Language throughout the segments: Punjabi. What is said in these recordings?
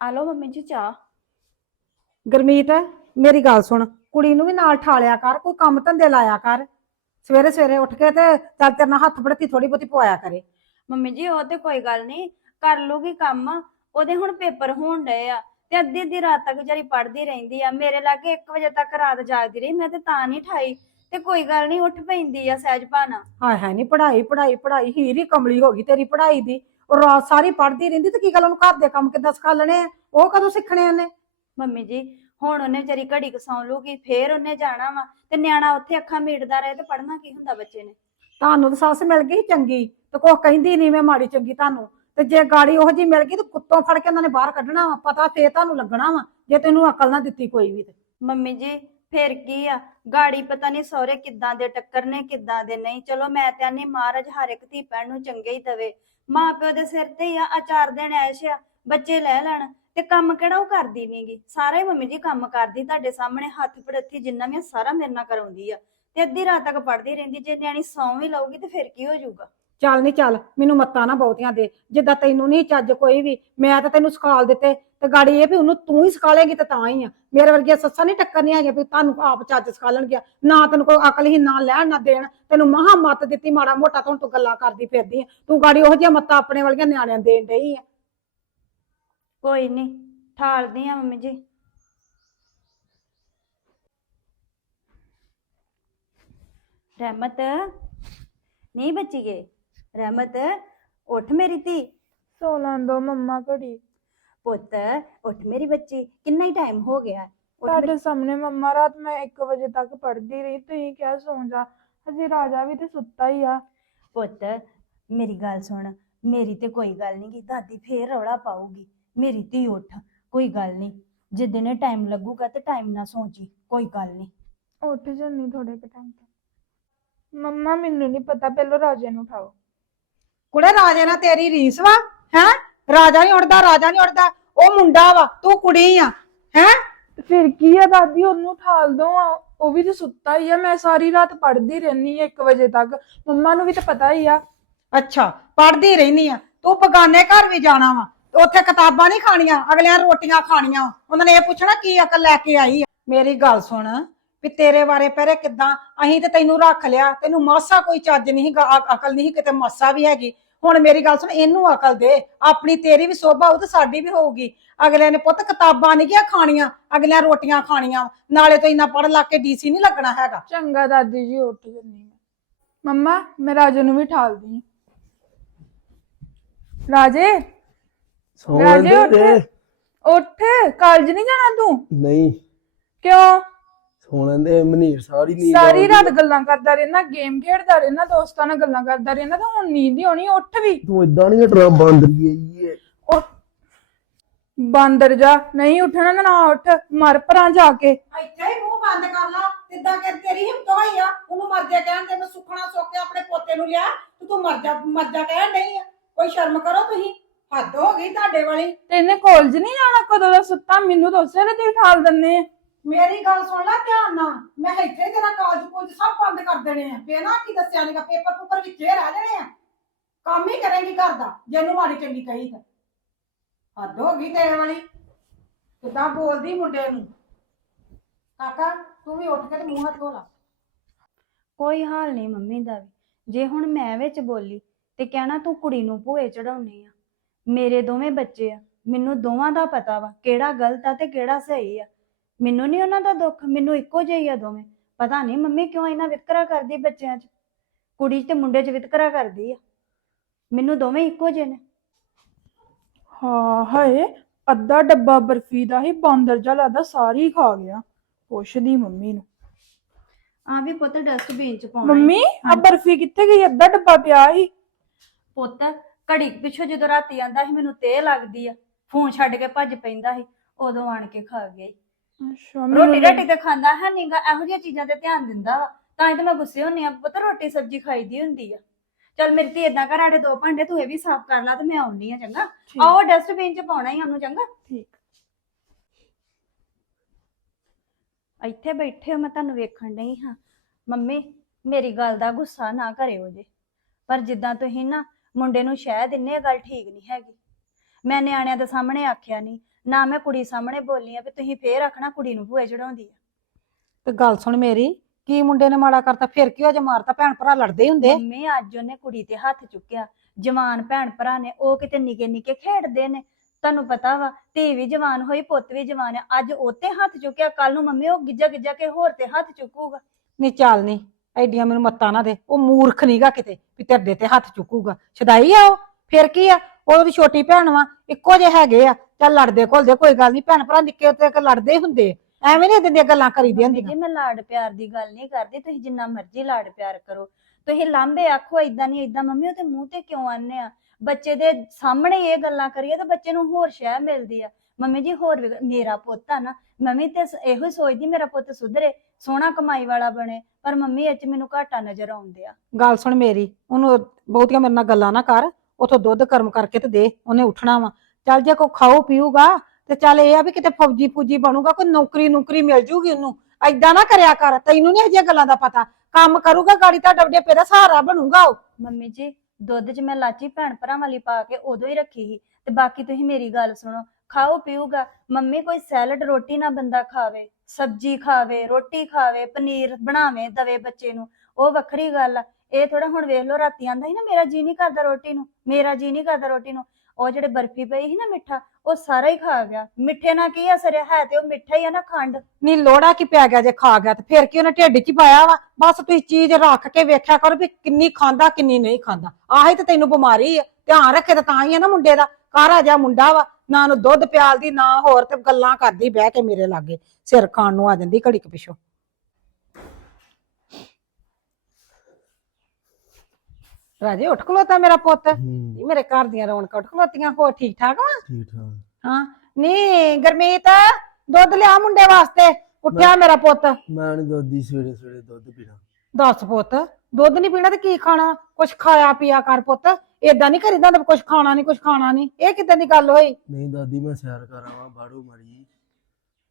ਆ ਲਓ ਮੰਮੀ ਜੀ ਚਾਹ। ਗੁਰਮੀਤ ਮੇਰੀ ਗੱਲ ਸੁਣ। ਕੁੜੀ ਨੂੰ ਵੀ ਨਾਲ ਠਾਲਿਆ ਕਰ ਕੋਈ ਕੰਮ ਧੰਦੇ ਲਾਇਆ ਕਰ। ਸਵੇਰੇ ਸਵੇਰੇ ਉੱਠ ਕੇ ਤੇ ਚੱਲ ਤੇਰੇ ਨਾਲ ਹੱਥ ਫੜਤੀ ਥੋੜੀ ਬਹੁਤੀ ਪਵਾਇਆ ਕਰੇ। ਮੰਮੀ ਜੀ ਉਹ ਤੇ ਕੋਈ ਗੱਲ ਨਹੀਂ। ਕਰ ਲੂਗੀ ਕੰਮ। ਉਹਦੇ ਹੁਣ ਪੇਪਰ ਹੋਣ ਡਏ ਆ ਤੇ ਅੱਧੀ ਅੱਧੀ ਰਾਤ ਤੱਕ ਵਿਚਾਰੀ ਪੜ੍ਹਦੀ ਰਹਿੰਦੀ ਆ। ਮੇਰੇ ਲਾਗੇ 1 ਵਜੇ ਤੱਕ ਰਾਤ ਜਾਗਦੀ ਰਹੀ ਮੈਂ ਤੇ ਤਾਂ ਨਹੀਂ ਠਾਈ। ਤੇ ਕੋਈ ਗੱਲ ਨਹੀਂ ਉੱਠ ਪੈਂਦੀ ਆ ਸਹਿਜ ਭਾਨਾ ਹਾਏ ਹਾਏ ਨਹੀਂ ਪੜ੍ਹਾਈ ਪੜ੍ਹਾਈ ਪੜ੍ਹਾਈ। ਹੀਰ ਹੀ ਕਮਲੀ ਹੋ ਗਈ ਤੇਰੀ ਪੜ੍ਹਾਈ ਦੀ। ਉਹ ਰਾਤ ਸਾਰੀ ਪੜ੍ਹਦੀ ਰਹਿੰਦੀ ਤੇ ਕੀ ਗੱਲ ਉਹਨੂੰ ਘਰ ਦੇ ਕੰਮ ਕਿੱਦਾਂ ਸਿਖਾ ਲੈਣੇ ਆ? ਉਹ ਕਦੋਂ ਸਿੱਖਣੇ ਉਹਨੇ? ਮੰਮੀ ਜੀ ਹੁਣ ਉਹਨੇ ਵਿਚਾਰੀ ਘੜੀ ਕੁ ਸੌਂ ਲੂਗੀ ਫੇਰ ਉਹਨੇ ਜਾਣਾ ਵਾ ਤੇ ਨਿਆਣਾ ਉੱਥੇ ਅੱਖਾਂ ਮੀਟਦਾ ਰਹੇ ਤੇ ਪੜ੍ਹਨਾ ਕੀ ਹੁੰਦਾ ਬੱਚੇ ਨੇ? ਤੁਹਾਨੂੰ ਤਾਂ ਸੱਸ ਮਿਲ ਗਈ ਚੰਗੀ ਤੇ ਕੁਛ ਕਹਿੰਦੀ ਨਹੀਂ ਮੈਂ ਮਾੜੀ ਚੰਗੀ ਤੁਹਾਨੂੰ। ਤੇ ਜੇ ਗਾੜੀ ਉਹੋ ਜੀ ਮਿਲ ਗਈ ਤੇ ਕੁੱਤੋਂ ਫੜ ਕੇ ਉਹਨਾਂ ਨੇ ਬਾਹਰ ਕੱਢਣਾ ਵਾ ਪਤਾ ਫੇਰ ਤੁਹਾਨੂੰ ਲੱਗਣਾ ਵਾ ਜੇ ਤੈਨੂੰ ਅਕਲ ਨਾ ਦਿੱਤੀ ਕੋਈ ਵੀ ਤੇ। ਮੰਮੀ ਜੀ ਫੇਰ ਕੀ ਆ? ਗਾੜੀ ਪਤਾ ਨਹੀਂ ਸਹੁਰੇ ਕਿੱਦਾਂ ਦੇ ਟੱਕਰ ਨੇ ਕਿੱਦਾਂ ਦੇ ਨਹੀਂ। ਚਲੋ ਮੈਂ ਤੇ ਆਨੀ ਮਹਾਰਾਜ ਹਰ ਇੱਕ ਧੀ ਭੈਣ ਨੂੰ ਚੰਗੇ ਹੀ ਦਵੇ। ਮਾਂ ਪਿਓ ਦੇ ਸਿਰ ਤੇ ਹੀ ਆ ਆ ਚਾਰ ਦਿਨ ਐਸ਼ ਆ ਬੱਚੇ ਲੈ ਲੈਣ ਤੇ ਕੰਮ ਕਿਹੜਾ ਉਹ ਕਰਦੀ ਨਹੀਂਗੀ ਸਾਰਾ ਹੀ ਮੰਮੀ ਜੀ ਕੰਮ ਕਰਦੀ ਤੁਹਾਡੇ ਸਾਹਮਣੇ ਹੱਥ ਪੜੱਥੀ ਜਿੰਨਾ ਵੀ ਆ, ਸਾਰਾ ਮੇਰੇ ਨਾਲ ਕਰਾਉਂਦੀ ਆ ਤੇ ਅੱਧੀ ਰਾਤ ਤੱਕ ਪੜਦੀ ਰਹਿੰਦੀ ਜੇ ਨਿਆਣੀ ਸੌਂ ਵੀ ਲਊਗੀ ਤੇ ਫਿਰ ਕੀ ਹੋ ਜਾਊਗਾ? ਚੱਲ ਨਹੀਂ ਚੱਲ, ਮੈਨੂੰ ਮੱਤਾਂ ਨਾ ਬਹੁਤੀਆਂ ਦੇ, ਜਿੱਦਾਂ ਤੈਨੂੰ ਨਹੀਂ ਚੱਜ ਕੋਈ ਵੀ, ਮੈਂ ਤਾਂ ਤੈਨੂੰ ਸਿਖਾਲ ਦਿੱਤੇ, ਤੇ ਗਾੜੀ ਇਹ ਵੀ ਉਹਨੂੰ ਤੂੰ ਹੀ ਸਿਖਾਲੇਗੀ ਤੇ ਤਾਂ ਹੀ ਆ। ਮੇਰੇ ਵਰਗੀਆਂ ਸੱਸਾਂ ਨਹੀਂ ਟੱਕਰ ਨਹੀਂ ਹੈਗੇ ਵੀ ਤੁਹਾਨੂੰ ਆਪ ਚੱਜ ਸਿਖਾਲਣ ਗਿਆ ਨਾ ਤੈਨੂੰ ਕੋਈ ਅਕਲ ਹੀ ਨਾ ਲੈਣ, ਨਾ ਦੇਣ, ਤੈਨੂੰ ਮਹਾ ਮੱਤ ਦਿੱਤੀ, ਮਾੜਾ ਮੋਟਾ ਤੋਂ ਤੂੰ ਗੱਲਾਂ ਕਰਦੀ ਫਿਰਦੀ ਆ। ਤੂੰ ਗਾੜੀ ਉਹੋ ਜਿਹੀਆਂ ਮੱਤਾਂ ਆਪਣੇ ਵਰਗੀਆਂ ਨਿਆਣਿਆਂ ਨੂੰ ਦੇਣ ਡਈ ਆ। ਕੋਈ ਨਹੀਂ ਠਾਲਦੀ ਆ ਮੰਮੀ ਜੀ। ਰਹਿਮਤ, ਨਹੀਂ ਬਚੀ ਗਏ? ਰਹਿਮਤ ਉੱਠ ਮੇਰੀ ਧੀ। ਸੋ ਲੈਂਦੋ ਮੰਮਾ ਘੜੀ। ਪੁੱਤ ਉੱਠ ਮੇਰੀ ਬੱਚੀ ਕਿੰਨਾ ਹੀ ਟਾਈਮ ਹੋ ਗਿਆ। ਹੈ? ਉੱਠ ਮੇਰੀ- ਤੁਹਾਡੇ ਸਾਹਮਣੇ ਮੰਮਾ ਰਾਤ ਮੈਂ 1 ਵਜੇ ਤੱਕ ਪੜ੍ਹਦੀ ਰਹੀ ਤੁਸੀਂ ਕਿਹਾ ਸੌਂ ਜਾ। ਹਜੇ ਰਾਜਾ ਵੀ ਤੇ ਸੁੱਤਾ ਹੀ ਆ। ਪੁੱਤ ਮੇਰੀ ਗੱਲ ਸੁਣ ਮੇਰੀ ਤੇ ਕੋਈ ਗੱਲ ਨਹੀਂ ਗੀ ਦਾਦੀ ਫੇਰ ਰੌਲਾ ਪਾਊਗੀ। ਮੇਰੀ ਧੀ ਉੱਠ ਕੋਈ ਗੱਲ ਨਹੀਂ। ਜੇ ਦਿਨੇ ਟਾਈਮ ਲੱਗੂਗਾ ਤੇ ਟਾਈਮ ਨਾ ਸੋਚੀ ਕੋਈ ਗੱਲ ਨਹੀਂ। ਉੱਠ ਜੰਨੀ ਥੋੜੇ ਕੁ ਟਾਈਮ ਤੱਕ ਮੰਮਾ ਮੈਨੂੰ ਨਹੀਂ ਪਤਾ ਪਹਿਲਾਂ ਰਾਜੇ ਨੂੰ ਉਠਾਓ। ਕੁੜੇ ਰਾਜੇ ਨਾਲ ਤੇਰੀ ਰੀਸ ਵਾ ਹੈ? ਰਾਜਾ ਨਹੀਂ ਉੱਠਦਾ ਰਾਜਾ ਨਹੀਂ ਉੱਠਦਾ ਉਹ ਮੁੰਡਾ ਵਾ ਤੂੰ ਕੁੜੀ ਆ ਹੈ? ਫਿਰ ਕੀ ਆ ਦਾਦੀ ਉਹਨੂੰ ਉਠਾਲ ਦੋ ਉਹ ਵੀ ਤੇ ਸੁੱਤਾ ਹੀ ਆ ਮੈਂ ਸਾਰੀ ਰਾਤ ਪੜ੍ਹਦੀ ਰਹਿਨੀ 1 ਵਜੇ ਤੱਕ ਮੰਮਾ ਨੂੰ ਵੀ ਤਾਂ ਪਤਾ ਹੀ ਆ। ਅੱਛਾ ਪੜ੍ਹਦੀ ਰਹਿਨੀ ਆ ਤੂੰ ਬਗਾਨੇ ਘਰ ਵੀ ਜਾਣਾ ਵਾ ਉੱਥੇ ਕਿਤਾਬਾਂ ਨਹੀਂ ਖਾਣੀਆਂ ਅਗਲਿਆਂ ਰੋਟੀਆਂ ਖਾਣੀਆਂ। ਉਹਨਾਂ ਨੇ ਇਹ ਪੁੱਛਣਾ ਕੀ ਅਕਲ ਲੈ ਕੇ ਆਈ ਆ? ਮੇਰੀ ਗੱਲ ਸੁਣ ਵੀ ਤੇਰੇ ਬਾਰੇ ਪਹਿਰੇ ਕਿਦਾਂ? ਅਹੀਂ ਤੇ ਤੈਨੂੰ ਰੱਖ ਲਿਆ। ਤੈਨੂੰ ਮਾਸਾ ਕੋਈ ਚੱਜ ਨਹੀਂ ਅਕਲ ਨਹੀਂ ਕਿਤੇ ਮਾਸਾ ਵੀ ਹੈਗੀ। ਹੁਣ ਮੇਰੀ ਗੱਲ ਸੁਣ ਇਹਨੂੰ ਅਕਲ ਦੇ। ਆਪਣੀ ਤੇਰੀ ਵੀ ਸੋਭਾ ਹੋਊ ਤੇ ਸਾਡੀ ਵੀ ਹੋਊਗੀ। ਅਗਲੇ ਨੇ ਪੁੱਤ ਕਿਤਾਬਾਂ ਨਹੀਂ ਗਿਆ ਖਾਣੀਆਂ ਅਗਲਿਆਂ ਰੋਟੀਆਂ ਖਾਣੀਆਂ। ਨਾਲੇ ਤੋਂ ਇੰਨਾ ਪੜ੍ਹ ਲੱਗ ਕੇ ਡੀਸੀ ਨਹੀਂ ਲੱਗਣਾ ਹੈਗਾ। ਚੰਗਾ ਦਾਦੀ ਜੀ ਉੱਠ ਜੰਨੀ ਮੈਂ ਮੰਮਾ ਮੈਂ ਰਾਜੇ ਨੂੰ ਵੀ ਠਾਲਦੀ। ਰਾਜੇ? ਰਾਜੇ ਉੱਠ। ਉੱਠ। ਕਾਲਜ ਨਹੀਂ ਜਾਣਾ ਤੂੰ? ਨਹੀਂ। ਕਿਉਂ? ਸੌਂ ਲੈਂਦੇ ਮਨੀਰ ਸਾਰੀ ਨੀਂਦ ਸਾਰੀ ਰਾਤ। ਗੱਲਾਂ ਕਰਦਾ ਰਹਿਣਾ ਗੇਮ ਖੇਡਦਾ ਰਹਿਣਾ ਦੋਸਤਾਂ ਨਾਲ ਗੱਲਾਂ ਕਰਦਾ ਰਹਿਣਾ ਤਾਂ ਹੁਣ ਨੀਂਦ ਹੀ ਆਉਣੀ ਉੱਠ ਵੀ। ਤੂੰ ਇਦਾਂ ਨਹੀਂ ਹਟਣਾ ਬਾਂਦਰੀ ਇਹ। ਉੱਠ ਬਾਂਦਰ ਜਾ ਨਹੀਂ ਉੱਠਣਾ ਨਾ ਨਾ ਉੱਠ ਮਰ ਪਰਾਂ ਜਾ ਕੇ। ਇੱਥੇ ਹੀ ਮੂੰਹ ਬੰਦ ਕਰ ਲਾ ਕਿੱਦਾਂ ਕਿ ਤੇਰੀ ਹਿੰਮਤ ਹੋਈ ਆ ਉਹਨੂੰ ਮਰ ਜਾ ਕਹਿਣ ਤੇ ਮੈਂ ਸੁਖਣਾ ਸੋਕ ਕੇ ਆਪਣੇ ਪੋਤੇ ਨੂੰ ਲਿਆ ਤੇ ਤੂੰ ਮਰ ਜਾ ਮਰ ਜਾ ਕਹਿਣ ਨਹੀਂ ਆ। ਕੋਈ ਸ਼ਰਮ ਕਰੋ ਤੁਸੀਂ ਹੱਦ ਹੋ ਗਈ ਤੁਹਾਡੇ ਵਾਲੀ। ਤੇ ਇਹਨੇ ਕਾਲਜ ਨਹੀਂ ਜਾਣਾ ਕਦੋਂ ਦਾ ਸੁੱਤਾ? ਮੈਨੂੰ ਤਾਂ ਉਸੇ ਵੇਲੇ ਠਾਲ ਦਿੰਨੇ ਆ। ਮੇਰੀ ਗੱਲ ਸੁਣ ਲੈ ਧਿਆਨ ਨਾਲ। ਮੈਂ ਇੱਥੇ ਤੇਰਾ ਕਾਲਜ ਕੁਲਜ ਸਭ ਬੰਦ ਕਰ ਦੇਣੇ ਆ। ਬੇਨਾ ਕੀ ਦੱਸਿਆ ਨੀਗਾ, ਪੇਪਰ ਪੂਪਰ ਵਿੱਚੇ ਰਹਿ ਜਾਣੇ ਆ। ਕੰਮ ਹੀ ਕਰੇਂਗੀ ਘਰ ਦਾ, ਜੇ ਮਾੜੀ ਚੰਗੀ ਕਹੀ ਤਾਂ। ਹੱਦ ਹੋ ਗਈ ਤੇਰੇ ਵਾਲੀ। ਕਿੱਦਾਂ ਬੋਲਦੀ ਮੁੰਡੇ ਨੂੰ? ਕਾਕਾ, ਤੂੰ ਵੀ ਉੱਠ ਕੇ ਤੇ ਮੂੰਹ ਹੱਥ ਧੋ ਲਾ। ਕੋਈ ਹਾਲ ਨਹੀਂ ਮੰਮੀ ਦਾ ਵੀ। ਜੇ ਹੁਣ ਮੈਂ ਵਿੱਚ ਬੋਲੀ ਤੇ ਕਹਿਣਾ ਤੂੰ ਕੁੜੀ ਨੂੰ ਭੂਏ ਚੜਾਉਣੀ ਆ। ਮੇਰੇ ਦੋਵੇਂ ਬੱਚੇ ਆ। ਮੈਨੂੰ ਦੋਵਾਂ ਦਾ ਪਤਾ ਵਾ ਕਿਹੜਾ ਗਲਤ ਆ ਤੇ ਕਿਹੜਾ ਸਹੀ ਆ। ਮੈਨੂੰ ਨਹੀਂ ਉਹਨਾਂ ਦਾ ਦੁੱਖ ਮੈਨੂੰ ਇੱਕੋ ਜਿਹੀ ਆ ਦੋਵੇਂ। ਪਤਾ ਨਹੀਂ ਮੰਮੀ ਕਿਉਂ ਇਹਨਾਂ ਵਿਤਕਰਾ ਕਰਦੀ ਬੱਚਿਆਂ 'ਚ? ਕੁੜੀ 'ਚ ਤੇ ਮੁੰਡੇ 'ਚ ਵਿਤਕਰਾ ਕਰਦੀ ਆ। ਮੈਨੂੰ ਦੋਵੇਂ ਇੱਕੋ ਜਿਹੇ ਨੇ। ਹਾਂ ਹਾਏ ਅੱਧਾ ਡੱਬਾ ਬਰਫੀ ਦਾ ਹੀ ਬਾਂਦਰ ਜਾ ਲੱਗਦਾ ਸਾਰੀ ਖਾ ਗਿਆ। ਪੁੱਛਦੀ ਮੰਮੀ ਨੂੰ। ਆ ਵੀ ਪੁੱਤ ਡਸਟਬਿਨ 'ਚ ਪਾਉਣਾ। ਮੰਮੀ ਆ ਬਰਫੀ ਕਿੱਥੇ ਗਈ? ਅੱਧਾ ਡੱਬਾ ਪਿਆ ਸੀ ਪੁੱਤ ਘੜੀ ਪਿੱਛੋਂ ਜਦੋਂ ਰਾਤੀ ਆਂਦਾ ਸੀ ਮੈਨੂੰ ਤੇ ਲੱਗਦੀ ਆ। ਫੋਨ ਛੱਡ ਕੇ ਭੱਜ ਪੈਂਦਾ ਸੀ ਉਦੋਂ ਆਣ ਕੇ ਖਾ ਗਿਆ। ਅੱਛਾ ਰੋਟੀ ਰਾਟੀ ਤੇ ਖਾਂਦਾ ਹੈ ਨਹੀਂਗਾ ਇਹੋ ਜਿਹੀਆਂ ਚੀਜ਼ਾਂ ਤੇ ਧਿਆਨ ਦਿੰਦਾ ਵਾ। ਤਾਂ ਹੀ ਤਾਂ ਮੈਂ ਗੁੱਸੇ ਹੁੰਨੀ ਆ ਪੁੱਤ ਰੋਟੀ ਸਬਜ਼ੀ ਖਾਈਦੀ ਹੁੰਦੀ ਆ। ਚੱਲ ਮੇਰੀ ਧੀ ਏਦਾਂ ਕਰ ਆੜੇ ਦੋ ਭਾਂਡੇ ਤੂੰ ਇਹ ਵੀ ਸਾਫ਼ ਕਰ ਲਾ ਤੇ ਮੈਂ ਆਉਣੀ ਆ ਚੰਗਾ? ਠੀਕ। ਆਓ ਡਸਟਬਿਨ 'ਚ ਪਾਉਣਾ ਹੀ ਉਹਨੂੰ ਚੰਗਾ? ਠੀਕ। ਇੱਥੇ ਬੈਠੇ ਹੋ ਮੈਂ ਤੁਹਾਨੂੰ ਵੇਖਣ ਨਹੀਂ ਹਾਂ। ਮੰਮੀ ਮੇਰੀ ਗੱਲ ਦਾ ਗੁੱਸਾ ਨਾ ਕਰਿਓ ਜੇ। ਪਰ ਜਿੱਦਾਂ ਤੁਸੀਂ ਨਾ ਮੁੰਡੇ ਨੂੰ ਸ਼ਾਇਦ ਇੰਨੇ ਗੱਲ ਠੀਕ ਨਹੀਂ ਹੈਗੀ। ਮੈਂ ਨਿਆਣਿਆਂ ਦੇ ਸਾਹਮਣੇ ਆਖਿਆ ਨਹੀਂ ਨਾ ਮੈਂ ਕੁੜੀ ਸਾਹਮਣੇ ਬੋਲੀ ਆ ਵੀ ਤੁਸੀਂ ਫੇਰ ਆਖਣਾ ਕੁੜੀ ਨੂੰ ਭੂਏ ਚੜਾਉਂਦੀ ਆ। ਤੇ ਗੱਲ ਸੁਣ ਮੇਰੀ ਕੀ ਮੁੰਡੇ ਨੇ ਮਾੜਾ ਕਰਤਾ ਫਿਰ ਕੀ ਹੋ ਜੇ ਮਾਰਤਾ? ਭੈਣ ਭਰਾ ਲੜਦੇ ਹੀ ਹੁੰਦੇ ਮੰਮੀ ਅੱਜ ਉਹਨੇ ਕੁੜੀ ਤੇ ਹੱਥ ਚੁੱਕਿਆ। ਜਵਾਨ ਭੈਣ ਭਰਾ ਨੇ ਉਹ ਕਿਤੇ ਨਿੱਕੇ ਨਿੱਕੇ ਖੇਡਦੇ ਨੇ। ਤੁਹਾਨੂੰ ਪਤਾ ਵਾ ਧੀ ਵੀ ਜਵਾਨ ਹੋਈ ਪੁੱਤ ਵੀ ਜਵਾਨ ਆ। ਅੱਜ ਉਹ ਤੇ ਹੱਥ ਚੁੱਕਿਆ ਕੱਲ ਨੂੰ ਮੰਮੀ ਉਹ ਗਿੱਜਾ ਗਿੱਜਾ ਕੇ ਹੋਰ ਤੇ ਹੱਥ ਚੁੱਕੂਗਾ। ਨਹੀਂ ਚੱਲ ਨਹੀਂ ਐਡੀਆਂ ਮੈਨੂੰ ਮੱਤਾਂ ਨਾ ਦੇ। ਉਹ ਮੂਰਖ ਨਹੀਂਗਾ ਕਿਤੇ ਵੀ ਤੇਰੇ ਤੇ ਹੱਥ ਚੁੱਕੂਗਾ। ਛਦਾਈ ਆ ਉਹ? ਫਿਰ ਕੀ ਆ? ਉਹ ਉਹਦੀ ਛੋਟੀ ਭੈਣ ਵਾ ਇੱਕੋ ਜਿਹੇ ਹੈਗੇ ਆ। ਚੱਲ ਲੜਦੇ ਘੁਲਦੇ ਕੋਈ ਗੱਲ ਨਹੀਂ ਭੈਣ ਭਰਾ ਨਿੱਕੇ ਉੱਤੇ ਇੱਕ ਲੜਦੇ ਹੀ ਹੁੰਦੇ। ਐਵੇਂ ਨਹੀਂ ਇਦਾਂ ਦੀਆਂ ਗੱਲਾਂ ਕਰੀਦੀਆਂ ਮੰਮੀ ਜੀ ਹੁੰਦੀਆਂ ਮੈਂ ਲਾਡ ਪਿਆਰ ਦੀ ਗੱਲ ਨਹੀਂ ਕਰਦੀ ਤੁਸੀਂ ਜਿੰਨਾ ਮਰਜ਼ੀ ਲਾਡ ਪਿਆਰ ਕਰੋ। ਤੁਸੀਂ ਲਾਂਬੇ ਆਖੋ ਇਦਾਂ ਨਹੀਂ ਇਦਾਂ ਮੰਮੀ ਉਹ ਤੇ ਮੂੰਹ ਤੇ ਕਿਉਂ ਆਨੇ ਆ? ਬੱਚੇ ਦੇ ਸਾਹਮਣੇ ਇਹ ਗੱਲਾਂ ਕਰੀਏ ਤਾਂ ਬੱਚੇ ਨੂੰ ਹੋਰ ਸ਼ੈ ਮਿਲਦੀ ਆ। ਮੰਮੀ ਜੀ ਹੋਰ ਵੀ- ਮੇਰਾ ਪੁੱਤ ਆ ਨਾ ਮੰਮੀ ਤੇ ਸ- ਇਹੋ ਹੀ ਸੋਚਦੀ ਮੇਰਾ ਪੁੱਤ ਸੁਧਰੇ ਸੋਹਣਾ ਕਮਾਈ ਵਾਲਾ ਬਣੇ ਪਰ ਮੰਮੀ ਇਹ ਚ ਮੈਨੂੰ ਘਾਟਾ ਨਜ਼ਰ ਆਉਂਦੇ ਆ। ਗੱਲ ਸੁਣ ਮੇਰੀ ਉਹਨੂੰ ਬਹੁਤੀਆਂ ਮੇਰੇ ਨਾਲ ਗੱਲਾਂ ਨਾ ਕਰ ਉਥੋਂ ਦੁੱਧ ਗਰਮ ਕਰਕੇ ਤੇ ਦੇ ਉਹਨੇ ਉੱਠਣਾ ਵਾ। ਚੱਲ ਜੇ ਕੋ ਖਾਓ ਪੀਊਗਾ ਤੇ ਚੱਲ ਇਹ ਆ ਵੀ ਕਿਤੇ ਫੌਜੀ ਫੂਜੀ ਬਣੂਗਾ, ਕੋਈ ਨੌਕਰੀ ਨੌਕਰੀ ਮਿਲ ਜੂਗੀ ਉਹਨੂੰ। ਐਦਾਂ ਨਾ ਕਰਿਆ ਕਰ, ਤੈਨੂੰ ਨਹੀਂ ਅਜੇ ਗੱਲਾਂ ਦਾ ਪਤਾ। ਕੰਮ ਕਰੂਗਾ ਗਾੜੀ ਤਾਂ ਡੱਬੇ ਪੇ ਦਾ ਸਹਾਰਾ ਬਣੂਗਾ ਉਹ। ਮੰਮੀ ਜੀ, ਦੁੱਧ 'ਚ ਮੈਂ ਲਾਚੀ ਭੈਣ ਭਰਾ ਵਾਲੀ ਪਾ ਕੇ ਉਦੋਂ ਹੀ ਰੱਖੀ ਸੀ ਤੇ ਬਾਕੀ ਤੁਸੀਂ ਮੇਰੀ ਗੱਲ ਸੁਣੋ ਖਾਓ ਪੀਊਗਾ। ਮੰਮੀ ਕੋਈ ਸੈਲਡ ਰੋਟੀ ਨਾ ਬੰਦਾ ਖਾਵੇ, ਸਬਜ਼ੀ ਖਾਵੇ, ਰੋਟੀ ਖਾਵੇ, ਪਨੀਰ ਬਣਾਵੇ ਦਵੇ ਬੱਚੇ ਨੂੰ, ਉਹ ਵੱਖਰੀ ਗੱਲ ਆ। ਇਹ ਥੋੜਾ ਹੁਣ ਵੇਖ ਲਓ, ਰਾਤੀ ਆਂਦਾ ਸੀ ਨਾ, ਮੇਰਾ ਜੀ ਨਹੀਂ ਕਰਦਾ ਰੋਟੀ ਨੂੰ, ਮੇਰਾ ਜੀ ਨਹੀਂ ਕਰਦਾ ਰੋਟੀ ਨੂੰ। ਉਹ ਜਿਹੜੇ ਬਰਫੀ ਪਈ ਸੀ ਨਾ ਮਿੱਠਾ, ਉਹ ਸਾਰਾ ਹੀ ਖਾ ਗਿਆ। ਮਿੱਠੇ ਨਾਲ ਕੀ ਅਸਰ ਹੈ ਤੇ ਉਹ ਮਿੱਠਾ ਹੀ ਆ ਨਾ ਖੰਡ। ਨਹੀਂ ਲੋੜਾ ਕੀ ਪੈ ਗਿਆ ਜੇ ਖਾ ਗਿਆ ਤੇ ਫਿਰ ਕੀ ਉਹਨੇ ਢਿੱਡ 'ਚ ਹੀ ਪਾਇਆ ਵਾ? ਬਸ ਤੁਸੀਂ ਚੀਜ਼ ਰੱਖ ਕੇ ਵੇਖਿਆ ਕਰੋ ਵੀ ਕਿੰਨੀ ਖਾਂਦਾ, ਕਿੰਨੀ ਨਹੀਂ ਖਾਂਦਾ। ਆਹੀ ਤੇ ਤੈਨੂੰ ਬਿਮਾਰੀ ਆ। ਧਿਆਨ ਰੱਖੇ ਤਾਂ ਤਾਂ ਹੀ ਆ ਨਾ ਮੁੰਡੇ ਦਾ। ਕਾਰਾ ਜਿਹਾ ਮੁੰਡਾ ਵਾ, ਨਾ ਉਹਨੂੰ ਦੁੱਧ ਪਿਆਲਦੀ, ਨਾ ਹੋਰ ਤੇ ਗੱਲਾਂ ਕਰਦੀ ਬਹਿ ਕੇ ਮੇਰੇ ਲਾਗੇ। ਸਿਰ ਖਾਣ ਨੂੰ ਆ ਜਾਂਦੀ ਘੜੀ ਕੁ ਪਿੱਛੋਂ। ਰਾਜੇ ਉੱਠ ਖਲੋਤਾ ਮੇਰਾ ਪੁੱਤ। ਹੂੰ। ਮੇਰੇ ਘਰ ਦੀਆਂ ਰੌਣਕਾਂ ਉੱਠ ਖਲੋਤੀਆਂ ਹੋਰ ਠੀਕ ਠਾਕ ਵਾ? ਠੀਕ ਠਾਕ। ਹਾਂ। ਨੀ ਗਰਮੀਤ ਦੁੱਧ ਲਿਆ ਮੁੰਡੇ ਵਾਸਤੇ। ਉੱਠਿਆ ਮੇਰਾ ਪੁੱਤ। ਮੈਂ ਨਹੀਂ ਦੋਦੀ ਸਵੇਰੇ ਸਵੇਰੇ ਦੁੱਧ ਪੀਣਾ। ਦੱਸ ਪੁੱਤ ਦੁੱਧ ਨਹੀਂ ਪੀਣਾ ਤੇ ਕੀ ਖਾਣਾ? ਕੁਛ ਖਾਇਆ ਪੀਆ ਕਰ ਪੁੱਤ। ਏਦਾਂ ਨਹੀਂ ਕਰੀਦਾ ਹੁੰਦਾ ਕੁਛ ਖਾਣਾ ਨਹੀਂ ਕੁਛ ਖਾਣਾ ਨਹੀਂ ਇਹ ਕਿਦਾਂ ਦੀ ਗੱਲ ਹੋਈ? ਨਹੀਂ ਦਾਦੀ ਮੈਂ ਸੈਰ ਕਰਾਵਾਂ ਬਾੜੂ ਮਰੀ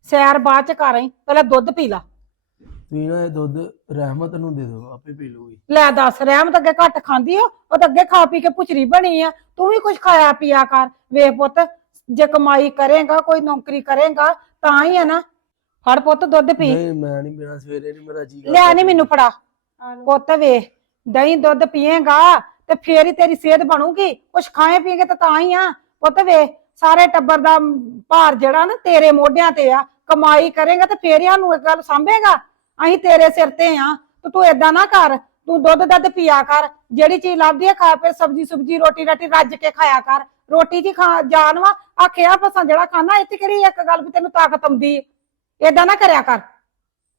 ਸੈਰ ਬਾਅਦ ਚ ਕਰ ਆਈ ਪਹਿਲਾਂ ਦੁੱਧ ਪੀ ਲਾ। ਤੁਸੀਂ ਨਾ ਇਹ ਦੁੱਧ ਰਹਿਮਤ ਨੂੰ ਦੇ ਦਿਓ ਆਪੇ ਪੀ ਲੂਗੀ ਲੈ ਦੱਸ ਰਹਿਮਤ ਅੱਗੇ ਘੱਟ ਖਾਂਦੀ ਆ ਉਹ ਤਾਂ ਅੱਗੇ ਖਾ ਪੀ ਕੇ ਪੁਚਰੀ ਬਣੀ ਆ। ਤੂੰ ਵੀ ਕੁਛ ਖਾਇਆ ਪੀਆ ਕਰ। ਵੇਖ ਪੁੱਤ ਜੇ ਕਮਾਈ ਕਰੇਗਾ ਕੋਈ ਨੌਕਰੀ ਕਰੇਗਾ ਤਾਂ ਹੀ ਆ ਨਾ। ਫੜ ਪੁੱਤ ਦੁੱਧ ਪੀ। ਨਹੀਂ ਮੈਂ ਨਹੀਂ ਪੀਣਾ ਸਵੇਰੇ ਨਹੀਂ ਮੇਰਾ ਜੀ ਲਿਆ ਨਹੀਂ ਮੈਨੂੰ ਫੜਾ। ਪੁੱਤ ਵੇਖ ਦਹੀਂ ਦੁੱਧ ਪੀਏਗਾ ਤੇ ਫੇਰ ਹੀ ਤੇਰੀ ਸਿਹਤ ਬਣੂਗੀ। ਕੁਛ ਖਾਏ ਪੀਏਗੇ ਤਾਂ ਤਾਂ ਹੀ ਆ। ਪੁੱਤ ਵੇਖ ਸਾਰੇ ਟੱਬਰ ਦਾ ਭਾਰ ਜਿਹੜਾ ਨਾ ਤੇਰੇ ਮੋਢਿਆਂ ਤੇ ਆ। ਕਮਾਈ ਕਰੇਗਾ ਤੇ ਫੇਰ ਹੀ ਸਾਨੂੰ ਇਹ ਗੱਲ ਸਾਂਭੇਗਾ। ਅਸੀਂ ਤੇਰੇ ਸਿਰ ਤੇ ਆ ਤੇ ਤੂੰ ਏਦਾਂ ਨਾ ਕਰ ਤੂੰ ਦੁੱਧ ਦੱਧ ਪੀਆ ਕਰ ਜਿਹੜੀ ਚੀਜ਼ ਲੱਭਦੀ ਆ ਖਾ ਫਿਰ ਸਬਜੀ ਸੁਬਜੀ ਰੋਟੀ ਰਾਟੀ ਰੱਜ ਕੇ ਖਾਇਆ ਕਰ। ਰੋਟੀ ਦੀ ਖਾ ਜਾਨ ਵਾ ਆਖਿਆ ਪਸਾਂ ਜਿਹੜਾ ਖਾਣਾ ਇੱਥੇ ਕਿਹੜੀ ਇੱਕ ਗੱਲ ਵੀ ਤੈਨੂੰ ਤਾਕਤ ਆਉਂਦੀ ਏਦਾਂ ਨਾ ਕਰਿਆ ਕਰ।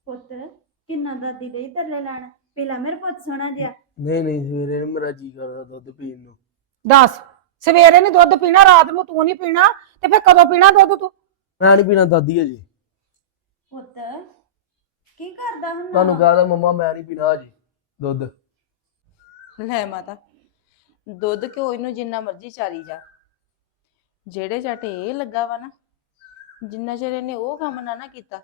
ਪੁੱਤ ਕਿੰਨਾ ਦਾਦੀ ਗਈ ਤਰਲੇ ਲੈਣ? ਪਹਿਲਾਂ ਮੇਰੇ ਪੁੱਤ ਸੋਹਣਾ ਜਿਹਾ। ਨਹੀਂ ਨਹੀਂ ਸਵੇਰੇ ਨੀ ਮੇਰਾ ਜੀ ਕਰਦਾ ਦੁੱਧ ਪੀਣ ਨੂੰ। ਦੱਸ ਸਵੇਰੇ ਨਹੀਂ ਦੁੱਧ ਪੀਣਾ ਰਾਤ ਨੂੰ ਤੂੰ ਨਹੀਂ ਪੀਣਾ ਤੇ ਫਿਰ ਕਦੋਂ ਪੀਣਾ ਦੁੱਧ ਤੂੰ? ਮੈਂ ਨਹੀਂ ਪੀਣਾ ਦਾਦੀ ਅਜੇ। ਪੁੱਤ ਕੀ ਕਰਦਾ ਹੁਣ ਤੁਹਾਨੂੰ ਕਹਦਾ ਮੰਮਾ ਮੈਂ ਨਹੀਂ ਪੀਣਾ ਅਜੇ ਦੁੱਧ। ਲੈ ਮਾਤਾ ਦੁੱਧ ਘਿਓ ਇਹਨੂੰ ਜਿੰਨਾ ਮਰਜ਼ੀ ਚਾਰੀ ਜਾ। ਜਿਹੜੇ ਝਾਟੇ ਇਹ ਲੱਗਾ ਵਾ ਨਾ ਜਿੰਨਾ ਚਿਰ ਇਹਨੇ ਉਹ ਕੰਮ ਨਾ ਨਾ ਕੀਤਾ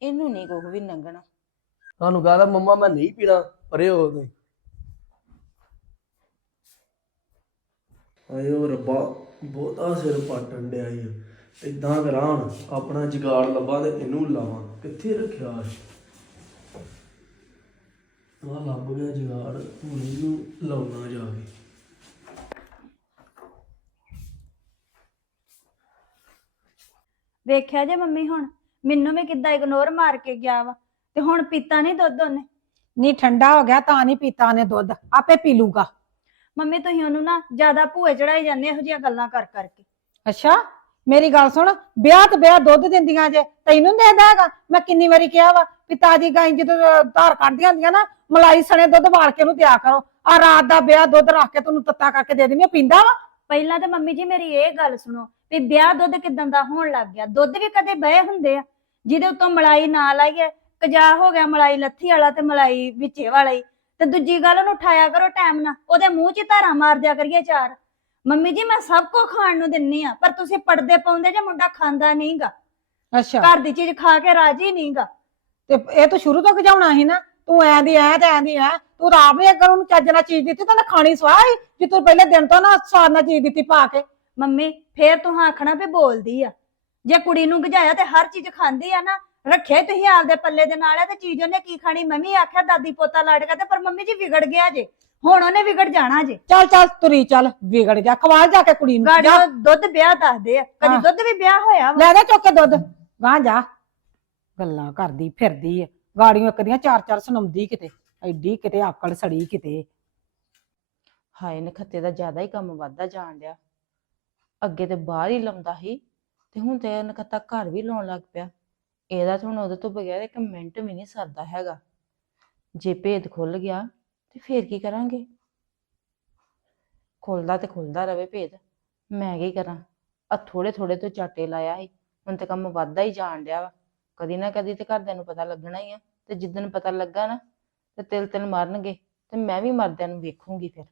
ਇਹਨੂੰ ਨਹੀਂ ਕੁਝ ਵੀ ਲੰਘਣਾ ਤੁਹਾਨੂੰ ਕਹਦਾ ਮੰਮਾ ਮੈਂ ਨਹੀਂ ਪੀਣਾ ਪਰੇ ਹੋ ਤੁਸੀਂ। ਆਏ ਉਹ ਰੱਬਾ ਬਹੁਤਾ ਸਿਰ ਪਾਟਣ ਡਿਆ ਈ ਇਦਾਂ ਕਰਾਂ ਹੁਣ, ਆਪਣਾ ਜਗਾੜ ਲੱਭਾਂ ਤੇ ਇਹਨੂੰ ਲਾਵਾਂ। ਕਿੱਥੇ ਰੱਖਿਆ? ਆ ਲੱਭ ਗਿਆ ਜਗਾੜ ਹੁਣ ਇਹਨੂੰ ਲਾਉਣਾ ਜਾ ਕੇ। ਵੇਖਿਆ ਜੇ ਮੰਮੀ ਹੁਣ ਮੈਨੂੰ ਵੀ ਕਿੱਦਾਂ ਇਗਨੋਰ ਮਾਰ ਕੇ ਗਿਆ ਵਾ ਤੇ ਹੁਣ ਪੀਤਾ ਨਹੀਂ ਦੁੱਧ ਉਹਨੇ? ਨਹੀਂ ਠੰਡਾ ਹੋ ਗਿਆ ਤਾਂ ਨਹੀਂ ਪੀਤਾ ਨੇ ਦੁੱਧ ਆਪੇ ਪੀ ਲੂਗਾ। ਮੰਮੀ ਤੁਸੀਂ ਉਹਨੂੰ ਨਾ ਜ਼ਿਆਦਾ ਭੂਏ ਚੜਾਈ ਜਾਂਦੇ ਇਹੋ ਜਿਹੀਆਂ ਗੱਲਾਂ ਕਰ ਕਰਕੇ। ਅੱਛਾ ਮੇਰੀ ਗੱਲ ਸੁਣ ਵਿਆਹ ਤੇ ਵਿਆਹ ਦੁੱਧ ਦਿੰਦੀਆਂ ਜੇ ਤੈਨੂੰ ਦੇਦਾ ਹੈਗਾ ਮੈਂ ਕਿੰਨੀ ਵਾਰੀ ਕਿਹਾ ਵਾ ਵੀ ਤਾਜੀ ਗਾਂ ਜਦੋਂ ਧਾਰ ਕੱਢਦੀਆਂ ਹੁੰਦੀਆਂ ਨਾ ਮਲਾਈ ਸਣੇ ਦੁੱਧ ਵਾਲ ਕੇ ਉਹਨੂੰ ਦਿਆ ਕਰੋ। ਆ ਰਾਤ ਦਾ ਵਿਆਹ ਦੁੱਧ ਰੱਖ ਕੇ ਤੈਨੂੰ ਤੱਤਾ ਕਰਕੇ ਦੇ ਦਿੰਦੀ ਆ ਪੀਂਦਾ ਵਾ? ਪਹਿਲਾਂ ਤਾਂ ਮੰਮੀ ਜੀ ਮੇਰੀ ਇਹ ਗੱਲ ਸੁਣੋ ਵੀ ਵਿਆਹ ਦੁੱਧ ਕਿਦਾਂ ਦਾ ਹੋਣ ਲੱਗ ਗਿਆ। ਦੁੱਧ ਵੀ ਕਦੇ ਬਹਿ ਹੁੰਦੇ ਆ। ਜਿਹਦੇ ਉੱਤੋਂ ਮਲਾਈ ਨਾ ਲਾਈਏ ਕਜਾ ਹੋ ਗਿਆ ਮਲਾਈ ਲੱਥੀ ਵਾਲਾ ਤੇ ਮਲਾਈ ਵਿੱਚੇ ਵਾਲਾ ਹੀ। ਤੇ ਦੂਜੀ ਗੱਲ ਉਹਨੂੰ ਉਠਾਇਆ ਕਰੋ ਟਾਈਮ ਨਾਲ ਉਹਦੇ ਮੂੰਹ 'ਚ ਧਾਰਾਂ ਮਾਰ ਦਿਆ ਕਰੀਏ ਚਾਰ। ਮੰਮੀ ਜੀ ਮੈਂ ਸਭ ਕੁਝ ਖਾਣ ਨੂੰ ਦਿੰਨੀ ਆ ਪਰ ਤੁਸੀਂ ਪੜਦੇ ਪਾਉਂਦੇ ਜੇ ਮੁੰਡਾ ਖਾਂਦਾ ਨਹੀਂਗਾ। ਅੱਛਾ। ਘਰ ਦੀ ਚੀਜ਼ ਖਾ ਕੇ ਰਾਜੀ ਨਹੀਂਗਾ। ਤੇ ਇਹ ਤੂੰ ਸ਼ੁਰੂ ਤੋਂ ਗਜਾਉਣਾ ਸੀ ਨਾ ਤੂੰ ਐਂ ਦੀ ਐ ਤੇ ਐਂ ਦੀ ਐ ਤੂੰ ਤਾਂ ਆਪ ਨੇ ਅਗਰ ਉਹਨੂੰ ਚੱਜ ਨਾਲ ਚੀਜ਼ ਦਿੱਤੀ ਤਾਂ ਉਹਨੇ ਖਾਣੀ ਸਵਾਹ ਜੇ ਤੂੰ ਪਹਿਲੇ ਦਿਨ ਤੋਂ ਨਾ ਸਵਾਦ ਨਾਲ ਚੀਜ਼ ਦਿੱਤੀ ਪਾ ਕੇ। ਮੰਮੀ ਫੇਰ ਤੂੰ ਆਖਣਾ ਵੀ ਬੋਲਦੀ ਆ। ਜੇ ਕੁੜੀ ਨੂੰ ਗਜਾਇਆ ਤੇ ਹਰ ਚੀਜ਼ ਖਾਂਦੀ ਆ ਨਾ ਰੱਖਿਆ ਹੀ ਤੁਸੀਂ ਆਪਦੇ ਪੱਲੇ ਦੇ ਨਾਲ ਆ ਤੇ ਚੀਜ਼ ਉਹਨੇ ਕੀ ਖਾਣੀ? ਮੰਮੀ ਆਖਿਆ ਦਾਦੀ ਪੋਤਾ ਲੜਕਾ ਤੇ ਪਰ ਮੰਮੀ ਜੀ ਵਿਗੜ ਗਿਆ ਜੇ। ਹੁਣ ਉਹਨੇ ਵਿਗੜ ਜਾਣਾ ਜੇ। ਚੱਲ ਚੱਲ ਤੁਰੀ ਚੱਲ ਵਿਗੜ ਗਿਆ ਖਵਾਲ ਜਾ ਕੇ ਕੁੜੀ ਨੂੰ ਗਾੜੀ ਜਾ, ਉਹ ਦੁੱਧ ਵਿਆਹ ਦੱਸਦੇ ਆ ਕਦੀ। ਦੁੱਧ ਵੀ ਵਿਆਹ ਹੋਇਆ ਵਾ? ਲੈ ਜਾ ਚੁੱਕ ਕੇ ਦੁੱਧ ਗਾਂ ਜਾ। ਗੱਲਾਂ ਕਰਦੀ ਫਿਰਦੀ ਆ। ਗਾੜੀਆਂ ਇੱਕ ਦੀਆਂ ਚਾਰ ਚਾਰ ਸੁਣਾਉਂਦੀ ਕਿਤੇ, ਐਡੀ ਕਿਤੇ ਆਕੜ ਸੜੀ ਕਿਤੇ। ਹਾਏ, ਨਖੱਤੇ ਦਾ ਜ਼ਿਆਦਾ ਹੀ ਕੰਮ ਵੱਧਦਾ ਜਾਣ ਡਿਆ। ਅੱਗੇ ਤੇ ਬਾਹਰ ਹੀ ਲਾਉਂਦਾ ਸੀ ਤੇ ਹੁਣ ਤੇ ਨਖੱਤਾ ਘਰ ਵੀ ਲਾਉਣ ਲੱਗ ਪਿਆ। ਇਹਦਾ ਤਾਂ ਹੁਣ ਉਹਦੇ ਤੋਂ ਬਗੈਰ ਇੱਕ ਮਿੰਟ ਵੀ ਨਹੀਂ ਸਰਦਾ ਹੈਗਾ। ਜੇ ਭੇਦ ਖੁੱਲ ਗਿਆ ਤੇ ਫੇਰ ਕੀ ਕਰਾਂਗੇ? ਖੁੱਲਦਾ ਤੇ ਖੁੱਲਦਾ ਰਵੇ ਭੇਦ ਮੈਂ ਕੀ ਕਰਾਂ? ਆ ਥੋੜੇ ਥੋੜੇ ਤੋਂ ਚਾਟੇ ਲਾਇਆ ਸੀ। ਹੁਣ ਤੇ ਕੰਮ ਵੱਧਦਾ ਹੀ ਜਾਣ ਡਿਆ ਵਾ। ਕਦੀ ਨਾ ਕਦੀ ਤੇ ਘਰਦਿਆਂ ਨੂੰ ਪਤਾ ਲੱਗਣਾ ਹੀ ਆ, ਤੇ ਜਿੱਦਣ ਪਤਾ ਲੱਗਾ ਨਾ, ਤੇ ਤਿਲ ਤਿਲ ਮਰਨਗੇ, ਤੇ ਮੈਂ ਵੀ ਮਰਦਿਆਂ ਨੂੰ ਵੇਖੂੰਗੀ ਫਿਰ।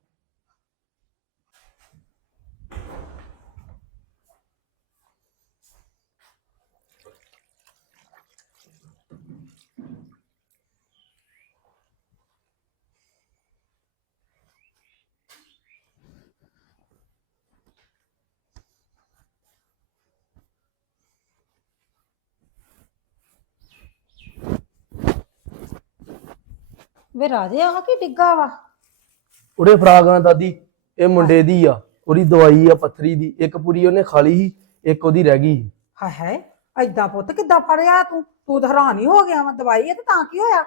ਵੇ ਰਾਜੇ ਆਹ ਕੀ ਡਿੱਗਾ ਵਾ? ਉਹਦੇ ਫਰਾਗਾਂ ਦਾਦੀ ਇਹ ਮੁੰਡੇ ਦੀ ਆ ਉਹਦੀ ਦਵਾਈ ਆ ਪੱਥਰੀ ਦੀ ਇੱਕ ਪੂਰੀ ਉਹਨੇ ਖਾ ਲਈ ਸੀ ਇੱਕ ਉਹਦੀ ਰਹਿ ਗਈ ਸੀ। ਹਾਏ ਹਾਏ ਐਦਾਂ ਪੁੱਤ ਕਿੱਦਾਂ ਫੜਿਆ ਤੂੰ? ਤੂੰ ਤਾਂ ਹੈਰਾਨ ਹੀ ਹੋ ਗਿਆ ਵਾ ਦਵਾਈ ਹੈ ਤੇ ਤਾਂ ਕੀ ਹੋਇਆ?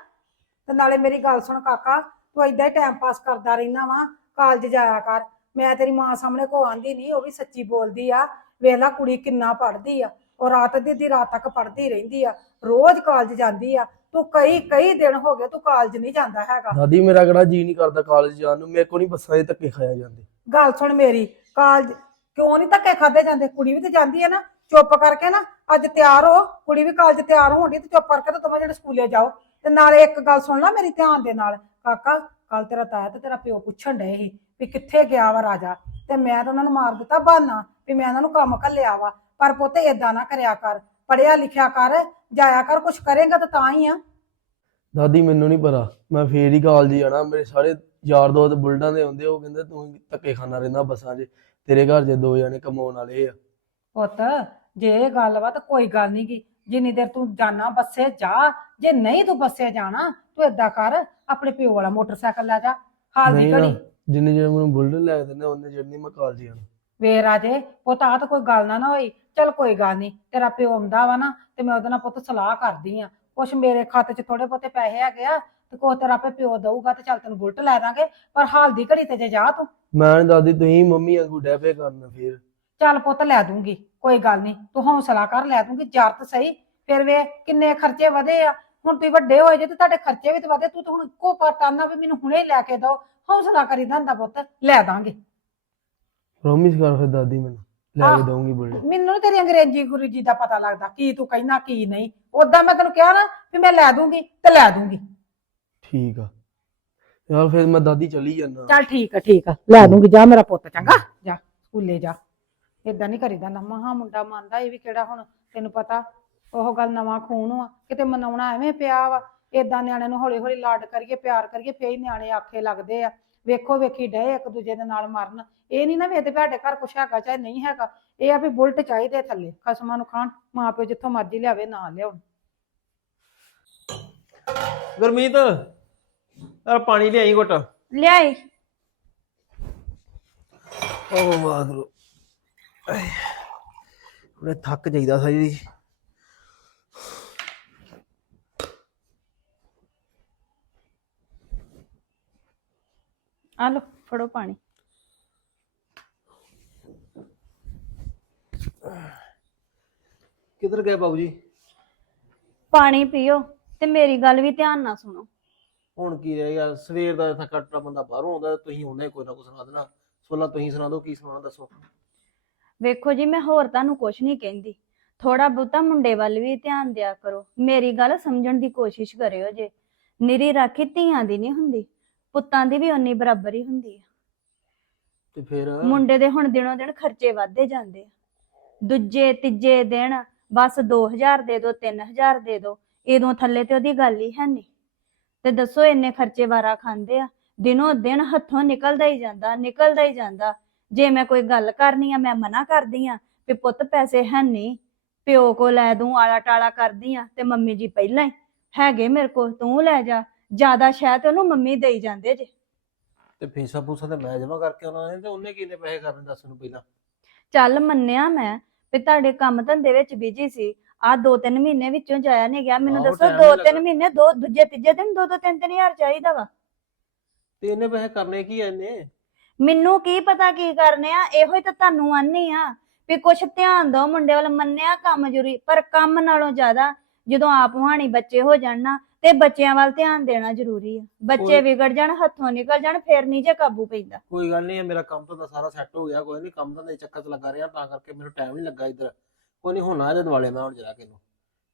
ਤੇ ਨਾਲੇ ਮੇਰੀ ਗੱਲ ਸੁਣ ਕਾਕਾ ਤੂੰ ਐਦਾਂ ਹੀ ਟਾਈਮ ਪਾਸ ਕਰਦਾ ਰਹਿਣਾ ਵਾ ਕਾਲਜ ਜਾਇਆ ਕਰ। ਮੈਂ ਤੇਰੀ ਮਾਂ ਸਾਹਮਣੇ ਕੋ ਆਂਦੀ ਨਹੀਂ ਉਹ ਵੀ ਸੱਚੀ ਬੋਲਦੀ ਆ। ਵੇਖ ਲੈ ਕੁੜੀ ਕਿੰਨਾ ਪੜ੍ਹਦੀ ਆ ਉਹ ਰਾਤ ਦੀ ਦੀ ਰਾਤ ਤੱਕ ਪੜ੍ਹਦੀ ਰਹਿੰਦੀ ਆ ਰੋਜ਼ ਕਾਲਜ ਜਾਂਦੀ ਆ। ਤੂੰ ਕਈ ਕਈ ਦਿਨ ਹੋ ਗਏ ਤੂੰ ਕਾਲਜ ਨਹੀਂ ਜਾਂਦਾ ਹੈਗਾ। ਦਾਦੀ ਮੇਰਾ ਕਿਹੜਾ ਜੀ ਨਹੀਂ ਕਰਦਾ ਕਾਲਜ ਜਾਣ ਨੂੰ। ਮੇਰੇ ਕੋ ਨਹੀਂ ਬੱਸਾਂ ਦੇ ਧੱਕੇ ਖਾਇਆ ਜਾਂਦੇ। ਗੱਲ ਸੁਣ ਮੇਰੀ ਕਾਲਜ ਕਿਉਂ ਨਹੀਂ ਧੱਕੇ ਖਾਦੇ ਜਾਂਦੇ? ਕੁੜੀ ਵੀ ਤੇ ਜਾਂਦੀ ਹੈ ਨਾ ਚੁੱਪ ਕਰਕੇ ਨਾ ਅੱਜ ਤਿਆਰ ਹੋ ਕੁੜੀ ਵੀ ਕਾਲਜ ਤਿਆਰ ਹੋਣ ਤੇ ਚੁੱਪ ਕਰਕੇ ਤੇ ਦੋਵੇਂ ਜਿਹੜੇ ਸਕੂਲੇ ਜਾਓ। ਤੇ ਨਾਲੇ ਇੱਕ ਗੱਲ ਸੁਣ ਲੈ ਮੇਰੀ ਧਿਆਨ ਦੇ ਨਾਲ। ਕਾਕਾ ਕੱਲ ਤੇਰਾ ਤਾਇਆ ਤੇ ਤੇਰਾ ਪਿਓ ਪੁੱਛਣ ਡਏ ਸੀ ਵੀ ਕਿੱਥੇ ਗਿਆ ਵਾ ਰਾਜਾ? ਤੇ ਮੈਂ ਤਾਂ ਉਹਨਾਂ ਨੂੰ ਮਾਰ ਦਿੱਤਾ ਬਹਾਨਾ ਵੀ ਮੈਂ ਇਹਨਾਂ ਨੂੰ ਕੰਮ ਘੱਲਿਆ ਵਾ। ਪਰ ਪੁੱਤ ਏਦਾਂ ਨਾ ਕਰਿਆ ਕਰ। ਪੜਿਆ ਲਿਖਿਆ ਕਰ ਜਾਇਆ ਕਰ ਕੁਛ ਕਰੇਗਾ ਤਾਂ ਤਾਂ ਹੀ ਆ। ਦਾਦੀ ਮੈਨੂੰ ਨਹੀਂ ਪਤਾ। ਮੈਂ ਫੇਰ ਹੀ ਕਾਲਜ ਜਾਣਾ। ਮੇਰੇ ਸਾਰੇ ਯਾਰ ਦੋਸਤ ਬੁਲਡਾਂ ਦੇ ਹੁੰਦੇ ਉਹ ਕਹਿੰਦੇ ਤੂੰ ਧੱਕੇ ਖਾਣਾ ਰਹਿੰਦਾ ਬੱਸਾਂ 'ਚ। ਤੇਰੇ ਘਰ 'ਚ ਦੋ ਜਣੇ ਕਮਾਉਣ ਵਾਲੇ ਆ। ਪੁੱਤ ਜੇ ਇਹ ਗੱਲ ਵਾ ਤਾਂ ਕੋਈ ਗੱਲ ਨਹੀਂ ਗੀ। ਜਿੰਨੀ ਦੇਰ ਤੂੰ ਜਾਣਾ ਬੱਸੇ ਜਾ ਜੇ ਨਹੀਂ ਤੂੰ ਬੱਸੇ ਜਾਣਾ ਤੂੰ ਏਦਾਂ ਕਰ ਆਪਣੇ ਪਿਓ ਵਾਲਾ ਮੋਟਰਸਾਈਕਲ ਲੈ ਜਾ। ਹਾਲ ਦੀ ਨਹੀਂ ਨਾ ਘੜੀ ਜਿੰਨੇ ਜਿਹੜੇ ਮੈਨੂੰ ਬੁਲਟ ਲੈ ਦਿੰਦੇ ਉਹਨੇ ਜਿਹੜੇ ਮੈਂ ਕਾਲਜ ਜਾਣਾ। ਵੇ ਰਾਜੇ ਪੁੱਤ ਆ ਤਾਂ ਕੋਈ ਗੱਲ ਨਾ ਨਾ ਹੋਈ। ਚਲ ਕੋਈ ਗੱਲ ਨਹੀਂ ਤੇਰਾ ਪਿਓ ਆਉਂਦਾ ਵਾ ਨਾ ਤੇ ਮੈਂ ਉਹਦੇ ਨਾਲ ਪੁੱਤ ਸਲਾਹ ਕਰਦੀ ਆ। ਕੁਛ ਮੇਰੇ ਖਾਤੇ 'ਚ ਥੋੜੇ ਬਹੁਤੇ ਪੈਸੇ ਹੈਗੇ ਆ ਤੇ ਕੋ ਤੇਰਾ ਆਪੇ ਪਿਓ ਦਊਗਾ ਤੇ ਚੱਲ ਤੈਨੂੰ ਬੁਲਟ ਲੈ ਦਾਂਗੇ ਪਰ ਹਾਲ ਦੀ ਘੜੀ ਤੇ ਜੇ ਜਾ ਤੂੰ। ਮੈਂ ਨੀ ਦਾਦੀ ਤੁਸੀਂ ਮੰਮੀ ਵਾਂਗੂ ਡੈ ਪਏ ਕਰਨ ਫੇਰ। ਚੱਲ ਪੁੱਤ ਲੈ ਦੂੰਗੀ ਕੋਈ ਗੱਲ ਨਹੀਂ ਤੂੰ ਹੌਸਲਾ ਕਰ ਲੈ ਦੂੰਗੀ ਜਰਤ ਸਹੀ। ਫਿਰ ਵੇ ਕਿੰਨੇ ਖਰਚੇ ਵਧੇ ਆ ਹੁਣ ਤੁਸੀਂ ਵੱਡੇ ਹੋਏ ਜੇ ਤੇ ਤੁਹਾਡੇ ਖਰਚੇ ਵੀ ਤੇ ਵਧੇ ਤੂੰ ਤਾਂ ਹੁਣ ਇੱਕੋ ਪਟਾਨਾ ਵੀ ਮੈਨੂੰ ਹੁਣੇ ਹੀ ਲੈ ਕੇ ਦੋ ਹੌਸਲਾ ਕਰੀਦਾ ਹੁੰਦਾ ਪੁੱਤ ਲੈ ਦਾਂਗੇ। ਪ੍ਰੋਮਿਸ ਕਰ ਫਿਰ ਦਾਦੀ ਮੈਨੂੰ। ਲੈ ਕੇ ਆਹ। ਦਊਂਗੀ ਬੁਲਟ ਮੈਨੂੰ ਨੀ ਤੇਰੀ ਅੰਗਰੇਜ਼ੀ ਗੁਰੂਜੀ ਦਾ ਪਤਾ ਲੱਗਦਾ ਕੀ ਤੂੰ ਕਹਿਣਾ ਕੀ ਨਹੀਂ। ਉਦਾਂ ਮੈਂ ਤੈਨੂੰ ਕਿਹਾ ਨਾ ਵੀ ਮੈਂ ਲੈ ਦੂੰਗੀ ਤੇ ਲੈ ਦੂੰਗੀ। ਠੀਕ ਆ। ਯਾਰ ਫਿਰ ਮੈਂ ਦਾਦੀ ਚਲੀ ਜਾਣਾ ਚੱਲ ਠੀਕ ਆ ਠੀਕ ਆ। ਲੈ ਦੂੰਗੀ ਜਾ ਮੇਰਾ ਪੁੱਤ ਚੰਗਾ। ਜਾ ਸਕੂਲੇ ਜਾ। ਏਦਾਂ ਨਹੀਂ ਕਰੀਦਾ ਨਾ ਮਹਾ ਮੁੰਡਾ ਮੰਨਦਾ ਇਹ ਵੀ ਕਿਹੜਾ ਹੁਣ ਤੈਨੂੰ ਪਤਾ ਉਹ ਗੱਲ ਨਵਾਂ ਖੂਨ ਆ ਕਿਤੇ ਮਨਾਉਣਾ ਐਵੇਂ ਪਿਆ ਵਾ। ਏਦਾਂ ਨਿਆਣਿਆਂ ਨੂੰ ਹੌਲੀ ਹੌਲੀ ਲਾਡ ਕਰੀਏ ਪਿਆਰ ਕਰੀਏ ਫੇਰ ਹੀ ਨਿਆਣੇ ਆਖੇ ਲੱਗਦੇ ਆ। ਵੇਖੋ ਵੇਖੀ ਡਏ ਇੱਕ ਦੂਜੇ ਦੇ ਨਾਲ ਮਰਨ। ਇਹ ਨਹੀਂ ਨਾ ਵੀ ਇਹਦੇ ਤੁਹਾਡੇ ਘਰ ਕੁਛ ਹੈਗਾ ਚਾਹੇ ਨਹੀਂ ਹੈਗਾ। ਇਹ ਆ ਵੀ ਬੁਲਟ ਚਾਹੀਦੇ ਥੱਲੇ ਖਸਮਾਂ ਨੂੰ ਖਾਣ ਮਾਂ ਪਿਓ ਜਿੱਥੋਂ ਮਰਜ਼ੀ ਲਿਆਵੇ ਨਾ ਲਿਆਉਣ। ਗੁਰਮੀਤ ਯਾਰ ਪਾਣੀ ਲਿਆਈ ਘੁੱਟ। ਲਿਆਈ। ਓ ਵਾਹਿਗੁਰੂ ਉਹਨੇ ਥੱਕ ਜਾਈਦਾ ਸਾਜੀ ਆ ਲੋ ਫੜੋ ਪਾਣੀ। ਕਿੱਧਰ ਗਏ ਬਾਬੂ ਜੀ? ਪਾਣੀ ਪੀਓ ਤੇ ਮੇਰੀ ਗੱਲ ਵੀ ਧਿਆਨ ਨਾਲ ਸੁਣੋ। ਹੁਣ ਕੀ ਰਹਿ ਗਿਆ? ਸਵੇਰ ਦਾ ਥੱਕਾ ਟੁੱਟਾ ਬੰਦਾ ਬਾਹਰੋਂ ਆਉਂਦਾ ਤੁਸੀਂ ਹੁੰਦੇ ਕੋਈ ਨਾ ਕੋਈ ਸੁਣਾ ਦੇਣਾ। ਸੋਲਾ ਤੁਸੀਂ ਸੁਣਾ ਦਿਓ ਕੀ ਸੁਣਾਉਣਾ ਦੱਸੋ। ਵੇਖੋ ਜੀ ਮੈਂ ਹੋਰ ਤੁਹਾਨੂੰ ਕੁਝ ਨਹੀਂ ਕਹਿੰਦੀ। ਥੋੜਾ ਬਹੁਤਾ ਮੁੰਡੇ ਵੱਲ ਵੀ ਧਿਆਨ ਦਿਆ ਕਰੋ। ਮੇਰੀ ਗੱਲ ਸਮਝਣ ਦੀ ਕੋਸ਼ਿਸ਼ ਕਰਿਓ ਜੇ। ਨਿਰੀ ਰਾਖੀ ਧੀਆਂ ਦੀ ਨਹੀਂ ਹੁੰਦੀ। ਪੁੱਤਾਂ ਦੀ ਵੀ ਓਨੀ ਬਰਾਬਰ ਹੁੰਦੀ ਹੈ ਤੇ ਫਿਰ? ਮੁੰਡੇ ਦੇ ਹੁਣ ਦਿਨੋਂ ਦਿਨ ਖਰਚੇ ਵੱਧਦੇ ਜਾਂਦੇ ਆ। ਦੂਜੇ ਤੀਜੇ ਦਿਨ ਬਸ 2000 ਦੇ ਦਿਓ 3000 ਦੇ ਦਿਓ ਇਦੋਂ ਥੱਲੇ ਤੇ ਉਹਦੀ ਗੱਲ ਹੀ ਹੈ ਨਹੀਂ। ਤੇ ਦੱਸੋ ਇੰਨੇ ਖਰਚੇ ਵਾਰਾ ਖਾਂਦੇ ਆ। ਦਿਨੋਂ ਦਿਨ ਹੱਥੋਂ ਨਿਕਲਦਾ ਹੀ ਜਾਂਦਾ ਨਿਕਲਦਾ ਹੀ ਜਾਂਦਾ। ਜੇ ਮੈਂ ਕੋਈ ਗੱਲ ਕਰਨੀ ਆ ਮੈਂ ਮਨਾ ਕਰਦੀ ਆ ਵੀ ਪੁੱਤ ਪੈਸੇ ਹੈ ਨਹੀਂ ਪਿਓ ਕੋ ਲੈ ਦੂੰ ਆਲਾ ਟਾਲਾ ਕਰਦੀ ਆ ਤੇ ਮੰਮੀ ਜੀ ਪਹਿਲਾਂ ਹੀ ਹੈਗੇ ਮੇਰੇ ਕੋਲ ਤੂੰ ਲੈ ਜਾ। ਜ਼ਿਆਦਾ ਸ਼ਾਇਦ ਉਹਨੂੰ ਮੰਮੀ ਦੇਈ ਜਾਂਦੇ ਜੇ। ਤੇ ਫੀਸਾਂ ਫੂਸਾਂ ਤੇ ਮੈਂ ਜਮਾ ਕਰਕੇ ਆਉਣਾ ਨੇ ਤੇ ਉਹਨੇ ਕਿੰਨੇ ਪੈਸੇ ਕਰਨੇ ਦੱਸ ਨੂੰ ਪਹਿਲਾਂ। ਚੱਲ ਮੰਨਿਆ ਮੈਂ ਵੀ ਤੁਹਾਡੇ ਕੰਮ ਧੰਦੇ ਵਿੱਚ ਬਿਜ਼ੀ ਸੀ। ਆ ਦੋ ਤਿੰਨ ਮਹੀਨੇ ਵਿੱਚੋਂ ਜਾਇਆ ਨਹੀਂ ਗਿਆ। ਮੈਨੂੰ ਆਹੋ, ਦੱਸੋ time ਦੋ ਨੀ ਤਿੰਨ ਲੱਗਾ। ਮਹੀਨੇ ਦੋ ਦੂਜੇ ਤੀਜੇ ਦਿਨ ਦੋ ਦੋ ਤਿੰਨ ਤਿੰਨ ਹਜ਼ਾਰ ਚਾਹੀਦਾ ਵਾ। ਤੇ ਇਹਨੇ ਪੈਸੇ ਕਰਨੇ ਕੀ ਆ ਇਹਨੇ? ਮੈਨੂੰ ਕੀ ਪਤਾ ਕੀ ਕਰਨੇ ਆ ਇਹੋ ਹੀ ਤਾਂ ਤੁਹਾਨੂੰ ਆਨੀ ਆ ਵੀ ਕੁਛ ਧਿਆਨ ਦਿਓ ਮੁੰਡੇ ਵੱਲ। ਮੰਨਿਆ ਕੰਮ ਜ਼ਰੂਰੀ ਪਰ ਕੰਮ ਨਾਲੋਂ ਜ਼ਿਆਦਾ ਜਦੋਂ ਆਪ ਹਾਣੀ ਬੱਚੇ ਹੋ ਜਾਣ ਨਾ ਤੇ ਬੱਚਿਆਂ ਵੱਲ ਧਿਆਨ ਦੇਣਾ ਜ਼ਰੂਰੀ ਆ। ਬੱਚੇ ਕੋਈ- ਵਿਗੜ ਜਾਣ ਹੱਥੋਂ ਨਿਕਲ ਜਾਣ ਫਿਰ ਨਹੀਂ ਜੇ ਕਾਬੂ ਪੈਂਦਾ। ਕੋਈ ਗੱਲ ਨਹੀਂ ਮੇਰਾ ਕੰਮ ਤਾਂ ਸਾਰਾ ਸੈੱਟ ਹੋ ਗਿਆ ਕੋਈ ਨਹੀਂ ਕੰਮ ਤਾਂ ਦੇ ਚੱਕਰ 'ਚ ਲੱਗਾ ਰਿਹਾ ਤਾਂ ਕਰਕੇ ਮੈਨੂੰ ਟਾਈਮ ਨਹੀਂ ਲੱਗਾ ਇੱਧਰ। ਕੋਈ ਨਹੀਂ ਹੋਣਾ ਇਹਦੇ ਦੁਆਲੇ ਮੈਂ ਹੁਣ ਜਰਾ ਕੇ ਇਹਨੂੰ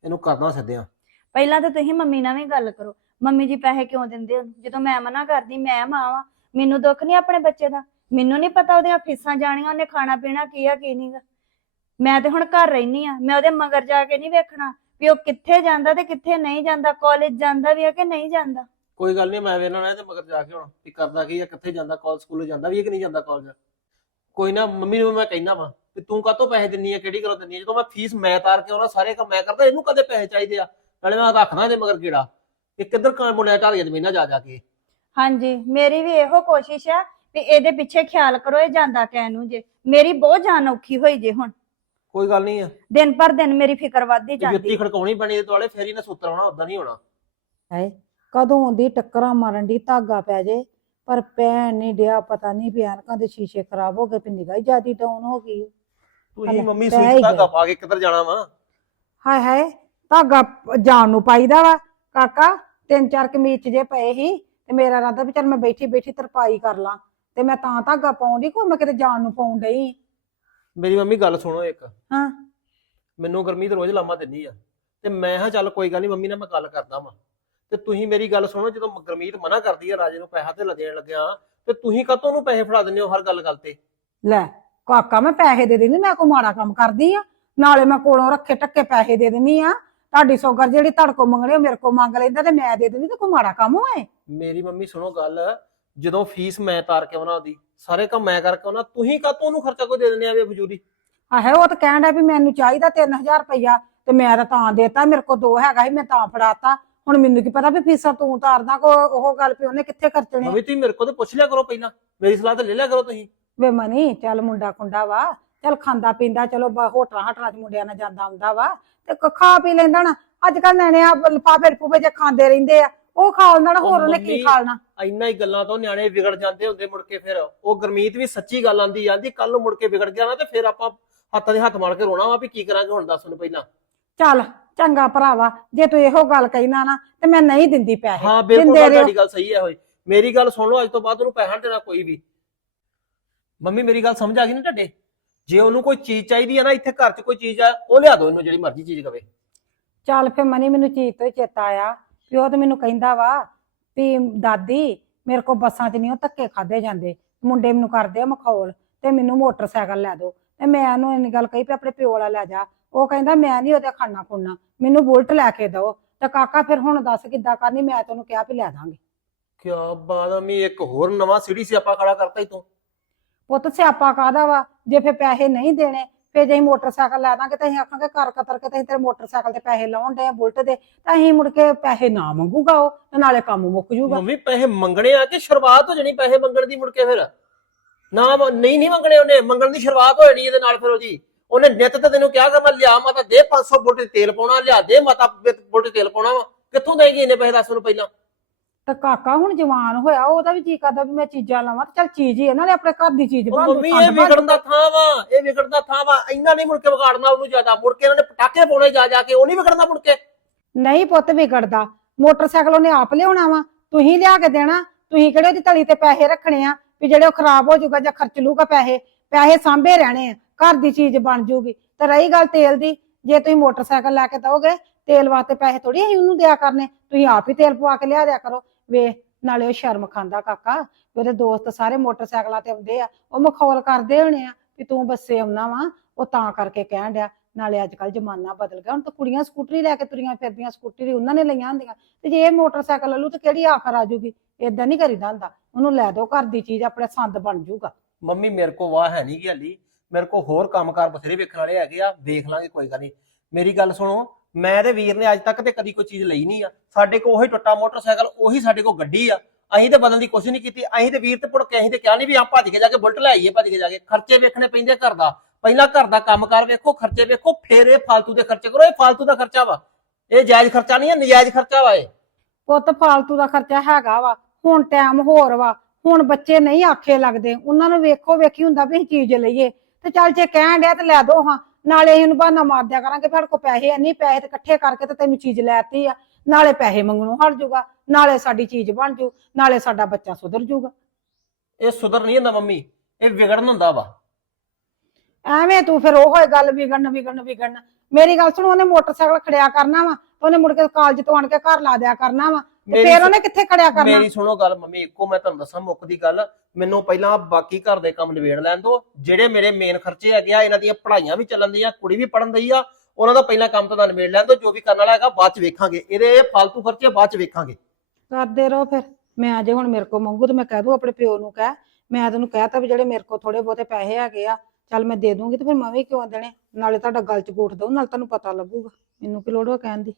ਇਹਨੂੰ ਕਰਨਾ ਸੱਦਿਆ। ਪਹਿਲਾਂ ਤਾਂ ਤੁਸੀਂ ਮੰਮੀ ਨਾਲ ਵੀ ਗੱਲ ਕਰੋ। ਮੰਮੀ ਜੀ ਪੈਸੇ ਕਿਉਂ ਦਿੰਦੇ ਹੋ ਜਦੋਂ ਮੈਂ ਮਨਾ ਕਰਦੀ ਮੈਂ ਮਾਂ ਵਾਂ। ਮੈਨੂੰ ਦੁੱਖ ਨਹੀਂ ਆਪਣੇ ਬੱਚੇ ਦਾ? ਮੈਨੂੰ ਨਹੀਂ ਪਤਾ ਉਹਦੀਆਂ ਫੀਸਾਂ ਜਾਣੀਆਂ ਉਹਨੇ ਖਾਣਾ ਪੀਣਾ ਕੀ ਆ ਕੀ ਨਹੀਂਗਾ ਮੈਂ ਤੇ ਹੁਣ ਘਰ ਰਹਿਨੀ ਆ। ਮੈਂ ਉਹਦੇ ਮਗਰ ਜਾ ਕੇ ਨਹੀਂ ਵੇਖਣਾ। ਵੀ ਉਹ ਕਿੱਥੇ ਜਾਂਦਾ ਤੇ ਕਿੱਥੇ ਨਹੀਂ ਜਾਂਦਾ ਕਾਲਜ ਜਾਂਦਾ ਵੀ ਆ ਕਿ ਨਹੀਂ ਜਾਂਦਾ? ਕੋਈ ਗੱਲ ਨਹੀਂ ਮੈਂ ਵੇਖਣਾ ਨਾ ਤੇ ਮਗਰ ਜਾ ਕੇ ਹੁਣ ਵੀ ਕਰਦਾ ਕੀ ਆ ਕਿੱਥੇ ਜਾਂਦਾ ਕਾਲਜ ਸਕੂਲ ਜਾਂਦਾ ਵੀ ਹੈ ਕਿ ਨਹੀਂ ਜਾਂਦਾ ਕਾਲਜ ਕੋਈ ਨਾ ਮੰਮੀ ਨੂੰ ਮੈਂ ਕਹਿਣਾ ਵਾ ਵੀ ਤੂੰ ਕਾਹਤੋਂ ਪੈਸੇ ਦਿੰਨੀ ਆ ਕਿਹੜੀ ਗੱਲੋਂ ਦਿੰਨੀ ਆ? ਜਦੋਂ ਮੈਂ ਫੀਸ ਮੈਂ ਤਾਰ ਕੇ ਆਉਣਾ ਸਾਰੇ ਕੰਮ ਮੈਂ ਕਰਦਾ ਇਹਨੂੰ ਕਦੇ ਪੈਸੇ ਚਾਹੀਦੇ ਆ? ਨਾਲੇ ਮੈਂ ਰੱਖਣਾ ਇਹਦੇ ਮਗਰ ਕੀੜਾ। ਇਹ ਕਿੱਧਰ ਕਾਂ ਮੁੰਡਿਆ ਢਾਲੀਆਂ ਜ਼ਮੀਨਾਂ ਜਾ ਜਾ ਕੇ? ਹਾਂਜੀ ਮੇਰੀ ਵੀ ਇਹੋ ਕੋਸ਼ਿਸ਼ ਆ ਵੀ ਇਹਦੇ ਪਿੱਛੇ ਖਿਆਲ ਕਰੋ ਇਹ ਜਾਂਦਾ ਕਹਿ ਨੂੰ ਜੇ। ਮੇਰੀ ਬਹੁਤ ਜਾਨ ਔਖੀ ਹੋਈ ਜੇ ਹੁਣ। ਕੋਈ ਗੱਲ ਨਹੀਂ ਆ। ਦਿਨ ਪਰ ਦਿਨ ਮੇਰੀ ਫਿਕਰ ਵੱਧਦੀ ਜੁੱਤੀ ਜਾਂਦੀ। ਖੜਕਾਉਣੀ ਪੈਣੀ ਇਹਦੇ ਦੁਆਲੇ ਫੇਰ ਹੀ ਨਾ ਸੁੱਤਰ ਆਉਣਾ ਉਦਾਂ ਨਹੀਂ ਹੋਣਾ। ਹੈ? ਕਦੋਂ ਦੀ ਟੱਕਰਾਂ ਮਾਰਨ ਦੀ ਧਾਗਾ ਪੈ ਜੇ ਪਰ ਪੈਣ ਨਹੀਂ ਡਿਆ ਪਤਾ ਨਹੀਂ ਵੀ ਐਨਕਾਂ ਦੇ ਸ਼ੀਸ਼ੇ ਖਰਾਬ ਹੋ ਗਏ ਨਿਗਾਹ ਹੀ ਜਿਆਦੀ ਡਾਊਨ ਹੋ ਗਈ। ਤੁਸੀਂ ਮੰਮੀ ਪੈ ਹੀ ਸੂਈ ਧਾਗਾ ਗਿਆ। ਪਾ ਕੇ ਕਿੱਧਰ ਜਾਣਾ ਵਾ? ਹਾਏ ਹਾਏ ਧਾਗਾ ਪ- ਜਾਣ ਨੂੰ ਪਾਈਦਾ ਵਾ ਕਾਕਾ ਤਿੰਨ ਚਾਰ ਕਮੀਜ਼ ਜੇ ਪਏ ਸੀ ਤੇ ਮੇਰਾ ਇਰਾਦਾ ਵੀ ਚੱਲ ਮੈਂ ਬੈਠੀ ਬੈਠੀ ਤਰਪਾਈ ਕਰ ਲਾਂ ਤੇ ਮੈਂ ਤਾਂ ਧਾਗਾ ਪਾਉਂਦੀ ਕੋਈ ਮੈਂ ਕਿਤੇ ਜਾਣ ਨੂੰ ਪਾਉਣ ਡਈ। ਮੇਰੀ ਮੰਮੀ ਗੱਲ ਸੁਣੋ ਇੱਕ। ਹਾਂ। ਮੈਨੂੰ ਗਰਮੀਤ ਰੋਜ਼ ਲਾਮਾ ਦਿੰਦੀ ਆ। ਤੇ ਮੈਂ ਹਾਂ ਚੱਲ ਕੋਈ ਗੱਲ ਨਹੀਂ ਮੰਮੀ ਨਾਲ ਮੈਂ ਗੱਲ ਕਰਦਾ ਵਾਂ। ਤੇ ਤੁਸੀਂ ਮੇਰੀ ਗੱਲ ਸੁਣੋ ਜਦੋਂ ਗਰਮੀਤ ਮਨਾ ਕਰਦੀ ਆ ਰਾਜੇ ਨੂੰ ਪੈਸਾ ਤੇ ਦੇਣ ਲੱਗਿਆ ਤੇ ਤੁਸੀਂ ਕਾਹਤੋਂ ਉਹਨੂੰ ਪੈਸੇ ਫੜਾ ਦਿੰਦੇ ਹੋ ਹਰ ਗੱਲ ਗੱਲ ਤੇ? ਲੈ ਕਾਕਾ ਮੈਂ ਪੈਸੇ ਦੇ ਦਿੰਦੀ ਮੈਂ ਕੋਈ ਮਾੜਾ ਕੰਮ ਕਰਦੀ ਆ। ਨਾਲੇ ਮੈਂ ਕੋਲੋਂ ਰੱਖੇ ਟੱਕੇ ਪੈਸੇ ਦੇ ਦਿੰਦੀ ਆ। ਤੁਹਾਡੀ ਸੌਗਰ ਜਿਹੜੀ ਤੁਹਾਡੇ ਕੋਲ ਮੰਗਣੀ ਉਹ ਮੇਰੇ ਕੋਲ ਮੰਗ ਲੈਂਦਾ ਤੇ ਮੈਂ ਦੇ ਦਿੰਦੀ ਤੇ ਕੋਈ ਮਾੜਾ ਕੰਮ ਹੋਏ? ਮੇਰੀ ਮੰਮੀ ਸੁਣੋ ਗੱਲ ਜਦੋਂ ਫੀਸ ਮੈਂ ਤਾਰ ਕੇ ਆਉਣਾ ਉਹਦੀ ਸਾਰੇ ਕੰਮ ਮੈਂ ਕਰਕੇ ਆਉਣਾ ਤੁਸੀਂ ਕਾਹਤੋਂ ਉਹਨੂੰ ਖਰਚਾ ਕੋਈ ਦੇ ਦਿੰਦੇ ਆ ਵੇ ਬਜੂਰੀ ਆਹੇ ਉਹ ਤਾਂ ਕਹਿਣ ਡਿਆ ਵੀ ਮੈਨੂੰ ਚਾਹੀਦਾ 3000 ਰੁਪਇਆ ਤੇ ਮੈਂ ਤਾਂ ਤਾਂ ਦੇਤਾ ਮੇਰੇ ਕੋਲ ਦੋ ਹੈਗਾ ਸੀ ਮੈਂ ਤਾਂ ਫੜਾਤਾ। ਹੁਣ ਮੈਨੂੰ ਕੀ ਪਤਾ ਵੀ ਫੀਸਾਂ ਤੂੰ ਉਤਾਰਦਾ ਕੋ ਉਹ ਗੱਲ ਵੀ ਉਹਨੇ ਕਿੱਥੇ ਖਰਚਣੇ ਮੰਮੀ ਤੁਸੀਂ ਮੇਰੇ ਕੋਲ ਤੇ ਪੁੱਛ ਲਿਆ ਕਰੋ ਪਹਿਲਾਂ ਮੇਰੀ ਸਲਾਹ ਤੇ ਲੈ ਲਿਆ ਕਰੋ ਤੁਸੀਂ। ਵੇ ਮਨੀ ਚੱਲ ਮੁੰਡਾ ਖੁੰਡਾ ਵਾ ਚੱਲ ਖਾਂਦਾ ਪੀਂਦਾ ਚਲੋ ਬ- ਹੋਟਲਾਂ ਹਟਲਾਂ 'ਚ ਮੁੰਡਿਆਂ ਨਾਲ ਜਾਂਦਾ ਆਉਂਦਾ ਵਾ ਤੇ ਕ- ਖਾ ਪੀ ਲੈਂਦਾ ਨਾ। ਅੱਜ ਕੱਲ ਨਿਆਣੇ ਆ ਲਿਫਾਫੇ ਰਫੂਫੇ ਜੇ ਖਾਂਦੇ ਰਹਿੰਦੇ ਆ। ਉਹ ਖਾ ਲੈਂਦਾ ਨਾ ਹੋਰ ਉਹਨੇ ਕੀ ਮੰਮੀ- ਖਾਲਣਾ ਇੰਨਾ ਹੀ ਗੱਲਾਂ ਤੋਂ ਨਿਆਣੇ ਵਿਗੜ ਜਾਂਦੇ ਹੁੰਦੇ ਮੁੜ ਕੇ ਫਿਰ। ਉਹ ਗਰਮੀਤ ਵੀ ਸੱਚੀ ਗੱਲ ਆਂਦੀ ਆਂਦੀ ਕੱਲ ਨੂੰ ਮੁੜ ਕੇ ਵਿਗੜ ਗਿਆ ਨਾ ਤੇ ਫਿਰ ਆਪਾਂ ਹੱਥਾਂ ਦੇ ਹੱਥ ਮਾਰ ਕੇ ਰੋਣਾ ਵਾ ਵੀ ਕੀ ਕਰਾਂਗੇ ਹੁਣ ਦੱਸ ਮੈਨੂੰ ਪਹਿਲਾਂ। ਚੱਲ ਚੰਗਾ ਭਰਾਵਾ ਜੇ ਤੂੰ ਇਹੋ ਗੱਲ ਕਹਿਣਾ ਨਾ ਤੇ ਮੈਂ ਨਹੀਂ ਦਿੰਦੀ ਪੈਸੇ। ਹਾਂ ਬਿਲਕੁਲ ਦਿੰਦੇ ਗੱਲ ਰਹੋ। ਤੁਹਾਡੀ ਗੱਲ ਸਹੀ ਹੈ ਹੋਈ ਮੇਰੀ ਗੱਲ ਸੁਣ ਲਓ ਅੱਜ ਤੋਂ ਬਾਅਦ ਉਹਨੂੰ ਪੈਸਾ ਨਹੀਂ ਦੇਣਾ ਕੋਈ ਵੀ। ਮੰਮੀ ਮੇਰੀ ਗੱਲ ਸਮਝ ਆ ਗਈ ਨਾ ਤੁਹਾਡੇ? ਜੇ ਉਹਨੂੰ ਕੋਈ ਚੀਜ਼ ਚਾਹੀਦੀ ਹੈ ਨਾ ਇੱਥੇ ਘਰ 'ਚ ਕੋਈ ਚੀਜ਼ ਆ ਉਹ ਲਿਆ ਦਿਓ ਇਹਨੂੰ ਜਿਹੜੀ ਮਰਜ਼ੀ ਚੀਜ਼ ਕਵੇ। ਚੱਲ ਫੇ ਮਨੀ ਮੈਨੂੰ ਚੀਜ਼ ਤੋਂ ਹੀ ਚੇਤਾ ਆਇਆ। ਵੀ ਉਹ ਤੇ ਮੈਨੂੰ ਕਹਿੰਦਾ ਵਾ ਵੀ ਦਾਦੀ ਮੇਰੇ ਕੋ ਬੱਸਾਂ 'ਚ ਨਹੀਂ ਉਹ ਧੱਕੇ ਖਾਦੇ ਜਾਂਦੇ। ਮੁੰਡੇ ਮੈਨੂੰ ਕਰਦੇ ਆ ਮਖੌਲ ਤੇ ਮੈਨੂੰ ਮੋਟਰਸਾਈਕਲ ਲੈ ਦਿਓ ਤੇ ਮੈਂ ਉਹਨੂੰ ਇੰਨੀ ਗੱਲ ਕਹੀ ਵੀ ਆਪਣੇ ਪਿਓ ਵਾਲਾ ਲੈ ਜਾ। ਉਹ ਕਹਿੰਦਾ ਮੈਂ ਨਹੀਂ ਉਹਦੇ ਖਾਣਾ ਖੁਣਾ ਮੈਨੂੰ ਬੁਲਟ ਲੈ ਕੇ ਦਿਓ। ਤੇ ਕਾਕਾ ਫਿਰ ਹੁਣ ਦੱਸ ਕਿੱਦਾਂ ਕਰਨੀ ਮੈਂ ਤੈਨੂੰ ਕਿਹਾ ਵੀ ਲੈ ਦਾਂਗੇ। ਕਿਆ ਬਾਤ ਆ ਮੀ ਇੱਕ ਹੋਰ ਨਵਾਂ ਸਿੜੀ ਸਿਆਪਾ ਖੜਾ ਕਰਤਾ ਹੀ ਤੂੰ। ਪੁੱਤ ਸਿਆਪਾ ਕਾਦਾ ਵਾ? ਜੇ ਫੇ ਪੈਸੇ ਨਹੀਂ ਦੇਣੇ ਫੇਰ ਜੇ ਅਸੀਂ ਮੋਟਰਸਾਈਕਲ ਲੈ ਦਾਂਗੇ ਤਾਂ ਅਸੀਂ ਆਖਾਂਗੇ ਕਰ ਕਤਰ ਕੇ ਤਾਂ ਅਸੀਂ ਤੇਰੇ ਮੋਟਰਸਾਈਕਲ ਤੇ ਪੈਸੇ ਲਾਉਣ ਦੇ ਬੁਲਟ ਦੇ, ਤਾਂ ਅਸੀਂ ਮੁੜ ਕੇ ਪੈਸੇ ਨਾ ਮੰਗੂਗਾ ਉਹ ਤੇ ਨਾਲੇ ਕੰਮ ਮੁੱਕ ਜੂਗਾ। ਮੰਮੀ, ਪੈਸੇ ਮੰਗਣੇ ਆ ਕਿ ਸ਼ੁਰੂਆਤ ਹੋ ਜਣੀ ਪੈਸੇ ਮੰਗਣ ਦੀ ਮੁੜ ਕੇ ਫਿਰ? ਨਾ ਮ- ਨਹੀਂ ਨਹੀਂ ਮੰਗਣੇ ਉਹਨੇ, ਮੰਗਣ ਦੀ ਸ਼ੁਰੂਆਤ ਹੋ ਜਾਣੀ ਇਹਦੇ ਨਾਲ ਫਿਰ ਉਹਦੀ। ਉਹਨੇ ਨਿੱਤ ਤੇ ਤੈਨੂੰ ਕਿਹਾ ਕਰਨਾ ਲਿਆ ਮਾਤਾ ਦੇ 500 ਬੁੱਟ ਤੇਲ ਪਾਉਣਾ, ਲਿਆ ਦੇ ਮਾਤਾ ਬੁੱਟ ਤੇਲ ਪਾਉਣਾ ਵਾ। ਕਿੱਥੋਂ ਦੇਗੀ ਇਹਨੇ ਪੈਸੇ ਦੱਸ ਮੈਨੂੰ ਪਹਿਲਾਂ? ਤੇ ਕਾਕਾ ਹੁਣ ਜਵਾਨ ਹੋਇਆ ਉਹਦਾ ਵੀ ਜੀ ਕਰਦਾ ਵੀ ਮੈਂ ਚੀਜ਼ਾਂ ਲਵਾਂ ਤੇ ਚੱਲ ਚੀਜ਼ ਹੀ ਹੈ ਨਾਲੇ ਆਪਣੇ ਘਰ ਦੀ ਚੀਜ਼ ਉਹ ਬਣ ਮੰਮੀ ਇਹ ਵਿਗੜਨ ਦਾ ਥਾਂ ਵਾ ਇਹ ਵਿਗੜਨ ਦਾ ਥਾਂ ਵਾ ਇੰਨਾ ਨਹੀਂ ਮੁੜ ਕੇ ਵਿਗਾੜਨਾ ਉਹਨੂੰ ਜ਼ਿਆਦਾ ਮੁੜ ਕੇ ਇਹਨਾਂ ਨੇ ਪਟਾਕੇ ਪਾਉਣੇ ਜਾ ਜਾ ਕੇ ਉਹ ਨਹੀਂ ਵਿਗੜਨਾ ਮੁੜ ਕੇ। ਨਹੀਂ ਪੁੱਤ ਵਿਗੜਦਾ ਮੋਟਰਸਾਈਕਲ ਉਹਨੇ ਆਪ ਲਿਆਉਣਾ ਵਾ ਤੁਸੀਂ ਲਿਆ ਕੇ ਦੇਣਾ ਤੁਸੀਂ ਕਿਹੜੇ ਉਹਦੀ ਤਲੀ ਤੇ ਪੈਸੇ ਰੱਖਣੇ ਆ ਵੀ ਜਿਹੜੇ ਉਹ ਖਰਾਬ ਹੋ ਜਾਊਗਾ ਜਾਂ ਖਰਚ ਲੂਗਾ ਪੈਸੇ ਪੈਸੇ ਸਾਂਭੇ ਰਹਿਣੇ ਆ ਘਰ ਦੀ ਚੀਜ਼ ਬਣ ਜੂਗੀ ਤੇ ਰਹੀ ਗੱਲ ਤੇਲ ਦੀ ਜੇ ਤੁਸੀਂ ਮੋਟਰਸਾਈਕਲ ਲੈ ਕੇ ਦਓਗੇ ਤੇਲ ਵਾਸਤੇ ਪੈਸੇ ਥੋੜੀ ਅਸੀਂ ਉਹਨੂੰ ਦਿਆ ਕਰਨੇ ਤੁਸੀਂ ਆਪ ਹੀ ਤੇਲ ਪਵਾ ਕੇ ਲਿਆ ਦਿਆ ਕਰੋ। ਵੇ ਨਾਲੇ ਉਹ ਸ਼ਰਮ ਖਾਂਦਾ ਕਾਕਾ ਉਹਦੇ ਦੋਸਤ ਸਾਰੇ ਮੋਟਰਸਾਈਕਲਾਂ ਤੇ ਆਉਂਦੇ ਆ, ਉਹ ਮਖੌਲ ਕਰਦੇ ਹੋਣੇ ਆ ਵੀ ਤੂੰ ਬੱਸੇ ਆਉਣਾ ਵਾ, ਉਹ ਤਾਂ ਕਰਕੇ ਕਹਿਣ ਡਿਆ, ਨਾਲੇ ਅੱਜ ਕੱਲ ਜ਼ਮਾਨਾ ਬਦਲ ਗਿਆ, ਹੁਣ ਤਾਂ ਕੁੜੀਆਂ ਸਕੂਟਰੀ ਲੈ ਕੇ ਤੁਰੀਆਂ ਫਿਰਦੀਆਂ, ਸਕੂਟਰੀ ਉਹਨਾਂ ਨੇ ਲਈਆਂ ਹੁੰਦੀਆਂ, ਤੇ ਜੇ ਇਹ ਮੋਟਰਸਾਈਕਲ ਲੂ ਤੇ ਕਿਹੜੀ ਆਖਰ ਆ ਜੂਗੀ, ਏਦਾਂ ਨਹੀਂ ਕਰੀਦਾ ਹੁੰਦਾ, ਉਹਨੂੰ ਲੈ ਦੋ ਘਰ ਦੀ ਚੀਜ਼, ਆਪਣੇ ਸੰਦ ਬਣ ਜੂਗਾ। ਮੰਮੀ, ਮੇਰੇ ਕੋ ਵਾਹ ਹੈ ਨਹੀਂ ਗੀ ਹਾਲੀ, ਮੇਰੇ ਕੋ ਹੋਰ ਕੰਮਕਾਰ ਬਥੇਰੇ ਵੇਖਣ ਵਾਲੇ ਹੈਗੇ ਆ, ਵੇਖ ਲਾਂਗੇ ਕੋਈ ਗੱਲ ਨਹੀਂ ਮੇਰੀ ਗੱਲ ਸੁਣੋ ਮੈਂ ਤੇ ਵੀਰ ਨੇ ਅੱਜ ਤੱਕ ਤੇ ਕਦੀ ਕੋਈ ਚੀਜ਼ ਲਈ ਨਹੀਂ ਆ। ਸਾਡੇ ਕੋਲ ਉਹੀ ਟੁੱਟਾ ਮੋਟਰਸਾਈਕਲ, ਉਹੀ ਸਾਡੇ ਕੋਲ ਗੱਡੀ ਆ। ਅਸੀਂ ਤੇ ਬਦਲਣ ਦੀ ਕੋਸ਼ਿਸ਼ ਨਹੀਂ ਕੀਤੀ। ਅਸੀਂ ਤੇ ਵੀਰ ਤੇ ਭੁੜ ਕੇ ਅਸੀਂ ਤੇ ਕਿਹਾ ਨਹੀਂ ਵੀ ਆਪ ਭੱਜ ਕੇ ਜਾ ਕੇ ਬੁਲਟ ਲੈ ਆਈਏ, ਭੱਜ ਕੇ ਜਾ ਕੇ। ਖਰਚੇ ਵੇਖਣੇ ਪੈਂਦੇ ਘਰ ਦਾ। ਪਹਿਲਾਂ ਘਰ ਦਾ ਕੰਮ ਕੰਮਕਾਰ ਵੇਖੋ, ਖਰਚੇ ਵੇਖੋ, ਫੇਰ ਇਹ ਫालतू ਦੇ ਖਰਚੇ ਕਰੋ। ਇਹ ਫਾਲਤੂ ਦਾ ਖਰਚਾ ਵਾ। ਇਹ ਜਾਇਜ਼ ਖਰਚਾ ਨਹੀਂ ਹੈ ਨਜਾਇਜ਼ ਖਰਚਾ ਵਾ ਇਹ। ਪੁੱਤ, ਫਾਲਤੂ ਦਾ ਖਰਚਾ ਹੈਗਾ ਵਾ। ਹੁਣ ਟਾਈਮ ਹੋਰ ਵਾ। ਹੁਣ ਬੱਚੇ ਨਹੀਂ ਆਖੇ ਲੱਗਦੇ। ਉਹਨਾਂ ਨੂੰ ਵੇਖੋ ਵੇਖੀ ਹੁੰਦਾ ਵੀ ਅਸੀਂ ਚੀਜ਼ ਲਈਏ। ਤੇ ਚੱਲ ਜੇ ਕਹਿਣ ਡਿਆ ਤੇ ਲੈ ਦੋ ਹਾਂ। ਨਾਲੇ ਇਹਨੂੰ ਬਹਾਨਾ ਮਾਰ ਦਿਆ ਕਰਾਂਗੇ ਸਾਡੇ ਕੋਲ ਪੈਸੇ ਨਹੀਂ ਪੈਸੇ ਤੇ ਇਕੱਠੇ ਕਰਕੇ ਤੇ ਤੈਨੂੰ ਚੀਜ਼ ਲੈਤੀ ਆ। ਨਾਲੇ ਪੈਸੇ ਮੰਗਣੋਂ ਹਟ ਜਾਊਗਾ ਨਾਲੇ ਸਾਡੀ ਚੀਜ਼ ਬਣ ਜੂ ਨਾਲੇ ਸਾਡਾ ਬੱਚਾ ਸੁਧਰ ਜੂਗਾ ਇਹ ਸੁਧਰ ਨਹੀਂ ਹੁੰਦਾ ਮੰਮੀ ਇਹ ਵਿਗੜਨ ਹੁੰਦਾ ਵਾ। ਐਵੇਂ ਤੂੰ ਫਿਰ ਉਹ ਗੱਲ ਵਿਗੜਨ ਵਿਗੜਨ ਵਿਗੜਨ। ਮੇਰੀ ਗੱਲ ਸੁਣ ਉਹਨੇ ਮੋਟਰਸਾਈਕਲ ਖੜਿਆ ਕਰਨਾ ਵਾ ਉਹਨੇ ਮੁੜ ਕੇ ਕਾਲਜ ਤੋਂ ਆਣ ਕੇ ਘਰ ਲਾ ਦਿਆ ਕਰਨਾ ਵਾ। ਤੇ ਮੇਰੀ ਫਿਰ ਉਹਨੇ ਕਿੱਥੇ ਖੜਿਆ ਕਰਨਾ? ਮੇਰੀ ਸੁਣੋ ਗੱਲ ਮੰਮੀ ਇੱਕੋ ਮੈਂ ਤੁਹਾਨੂੰ ਦੱਸਾਂ ਮੁੱਕ ਦੀ ਗੱਲ। ਮੈਨੂੰ ਪਹਿਲਾਂ ਬਾਕੀ ਘਰ ਦੇ ਕੰਮ ਨਿਬੇੜ ਲੈਣ ਦਿਓ। ਜਿਹੜੇ ਮੇਰੇ ਮੇਨ ਖਰਚੇ ਹੈਗੇ ਆ ਇਹਨਾਂ ਦੀਆਂ ਪੜ੍ਹਾਈਆਂ ਵੀ ਚੱਲਣ ਦੀਆਂ ਕੁੜੀ ਵੀ ਪੜਨ ਦਈ ਆ ਉਹਨਾਂ ਦਾ ਪਹਿਲਾਂ ਕੰਮ ਤਾਂ ਨਿਬੇੜ ਲੈਣ ਦਿਓ। ਜੋ ਵੀ ਕਰਨ ਵਾਲਾ ਹੈਗਾ ਬਾਅਦ ਚ ਵੇਖਾਂਗੇ। ਇਹਦੇ ਫालतू ਖਰਚੇ ਬਾਅਦ ਚ ਵੇਖਾਂਗੇ। ਕਰਦੇ ਰਹੋ ਫਿਰ। ਮੈਂ ਜੇ ਹੁਣ ਮੇਰੇ ਕੋ ਮੰਗੂ ਤੇ ਮੈਂ ਕਹਿ ਦੂੰ ਆਪਣੇ ਪਿਓ ਨੂੰ ਕਹਿ। ਮੈਂ ਤੈਨੂੰ ਕਹਿਤਾ ਵੀ ਜਿਹੜੇ ਮੇਰੇ ਕੋ ਥੋੜੇ ਬਹੁਤੇ ਪੈਸੇ ਹੈਗੇ ਆ ਚੱਲ ਮੈਂ ਦੇ ਦੂੰਗੀ ਤੇ ਫਿਰ ਮੈਂ ਵੀ ਕਿਉਂ ਦੇਣੇ? ਨਾਲੇ ਤੁਹਾਡਾ ਗੱਲ ਚ ਗੂਠ ਦਊ ਨਾਲ ਤੁਹਾਨੂੰ ਪਤਾ ਲੱਗੂਗਾ। ਮੈਨੂੰ ਕੀ ਲੋੜ ਵਾ ਕਹਿਣ ਦੀ?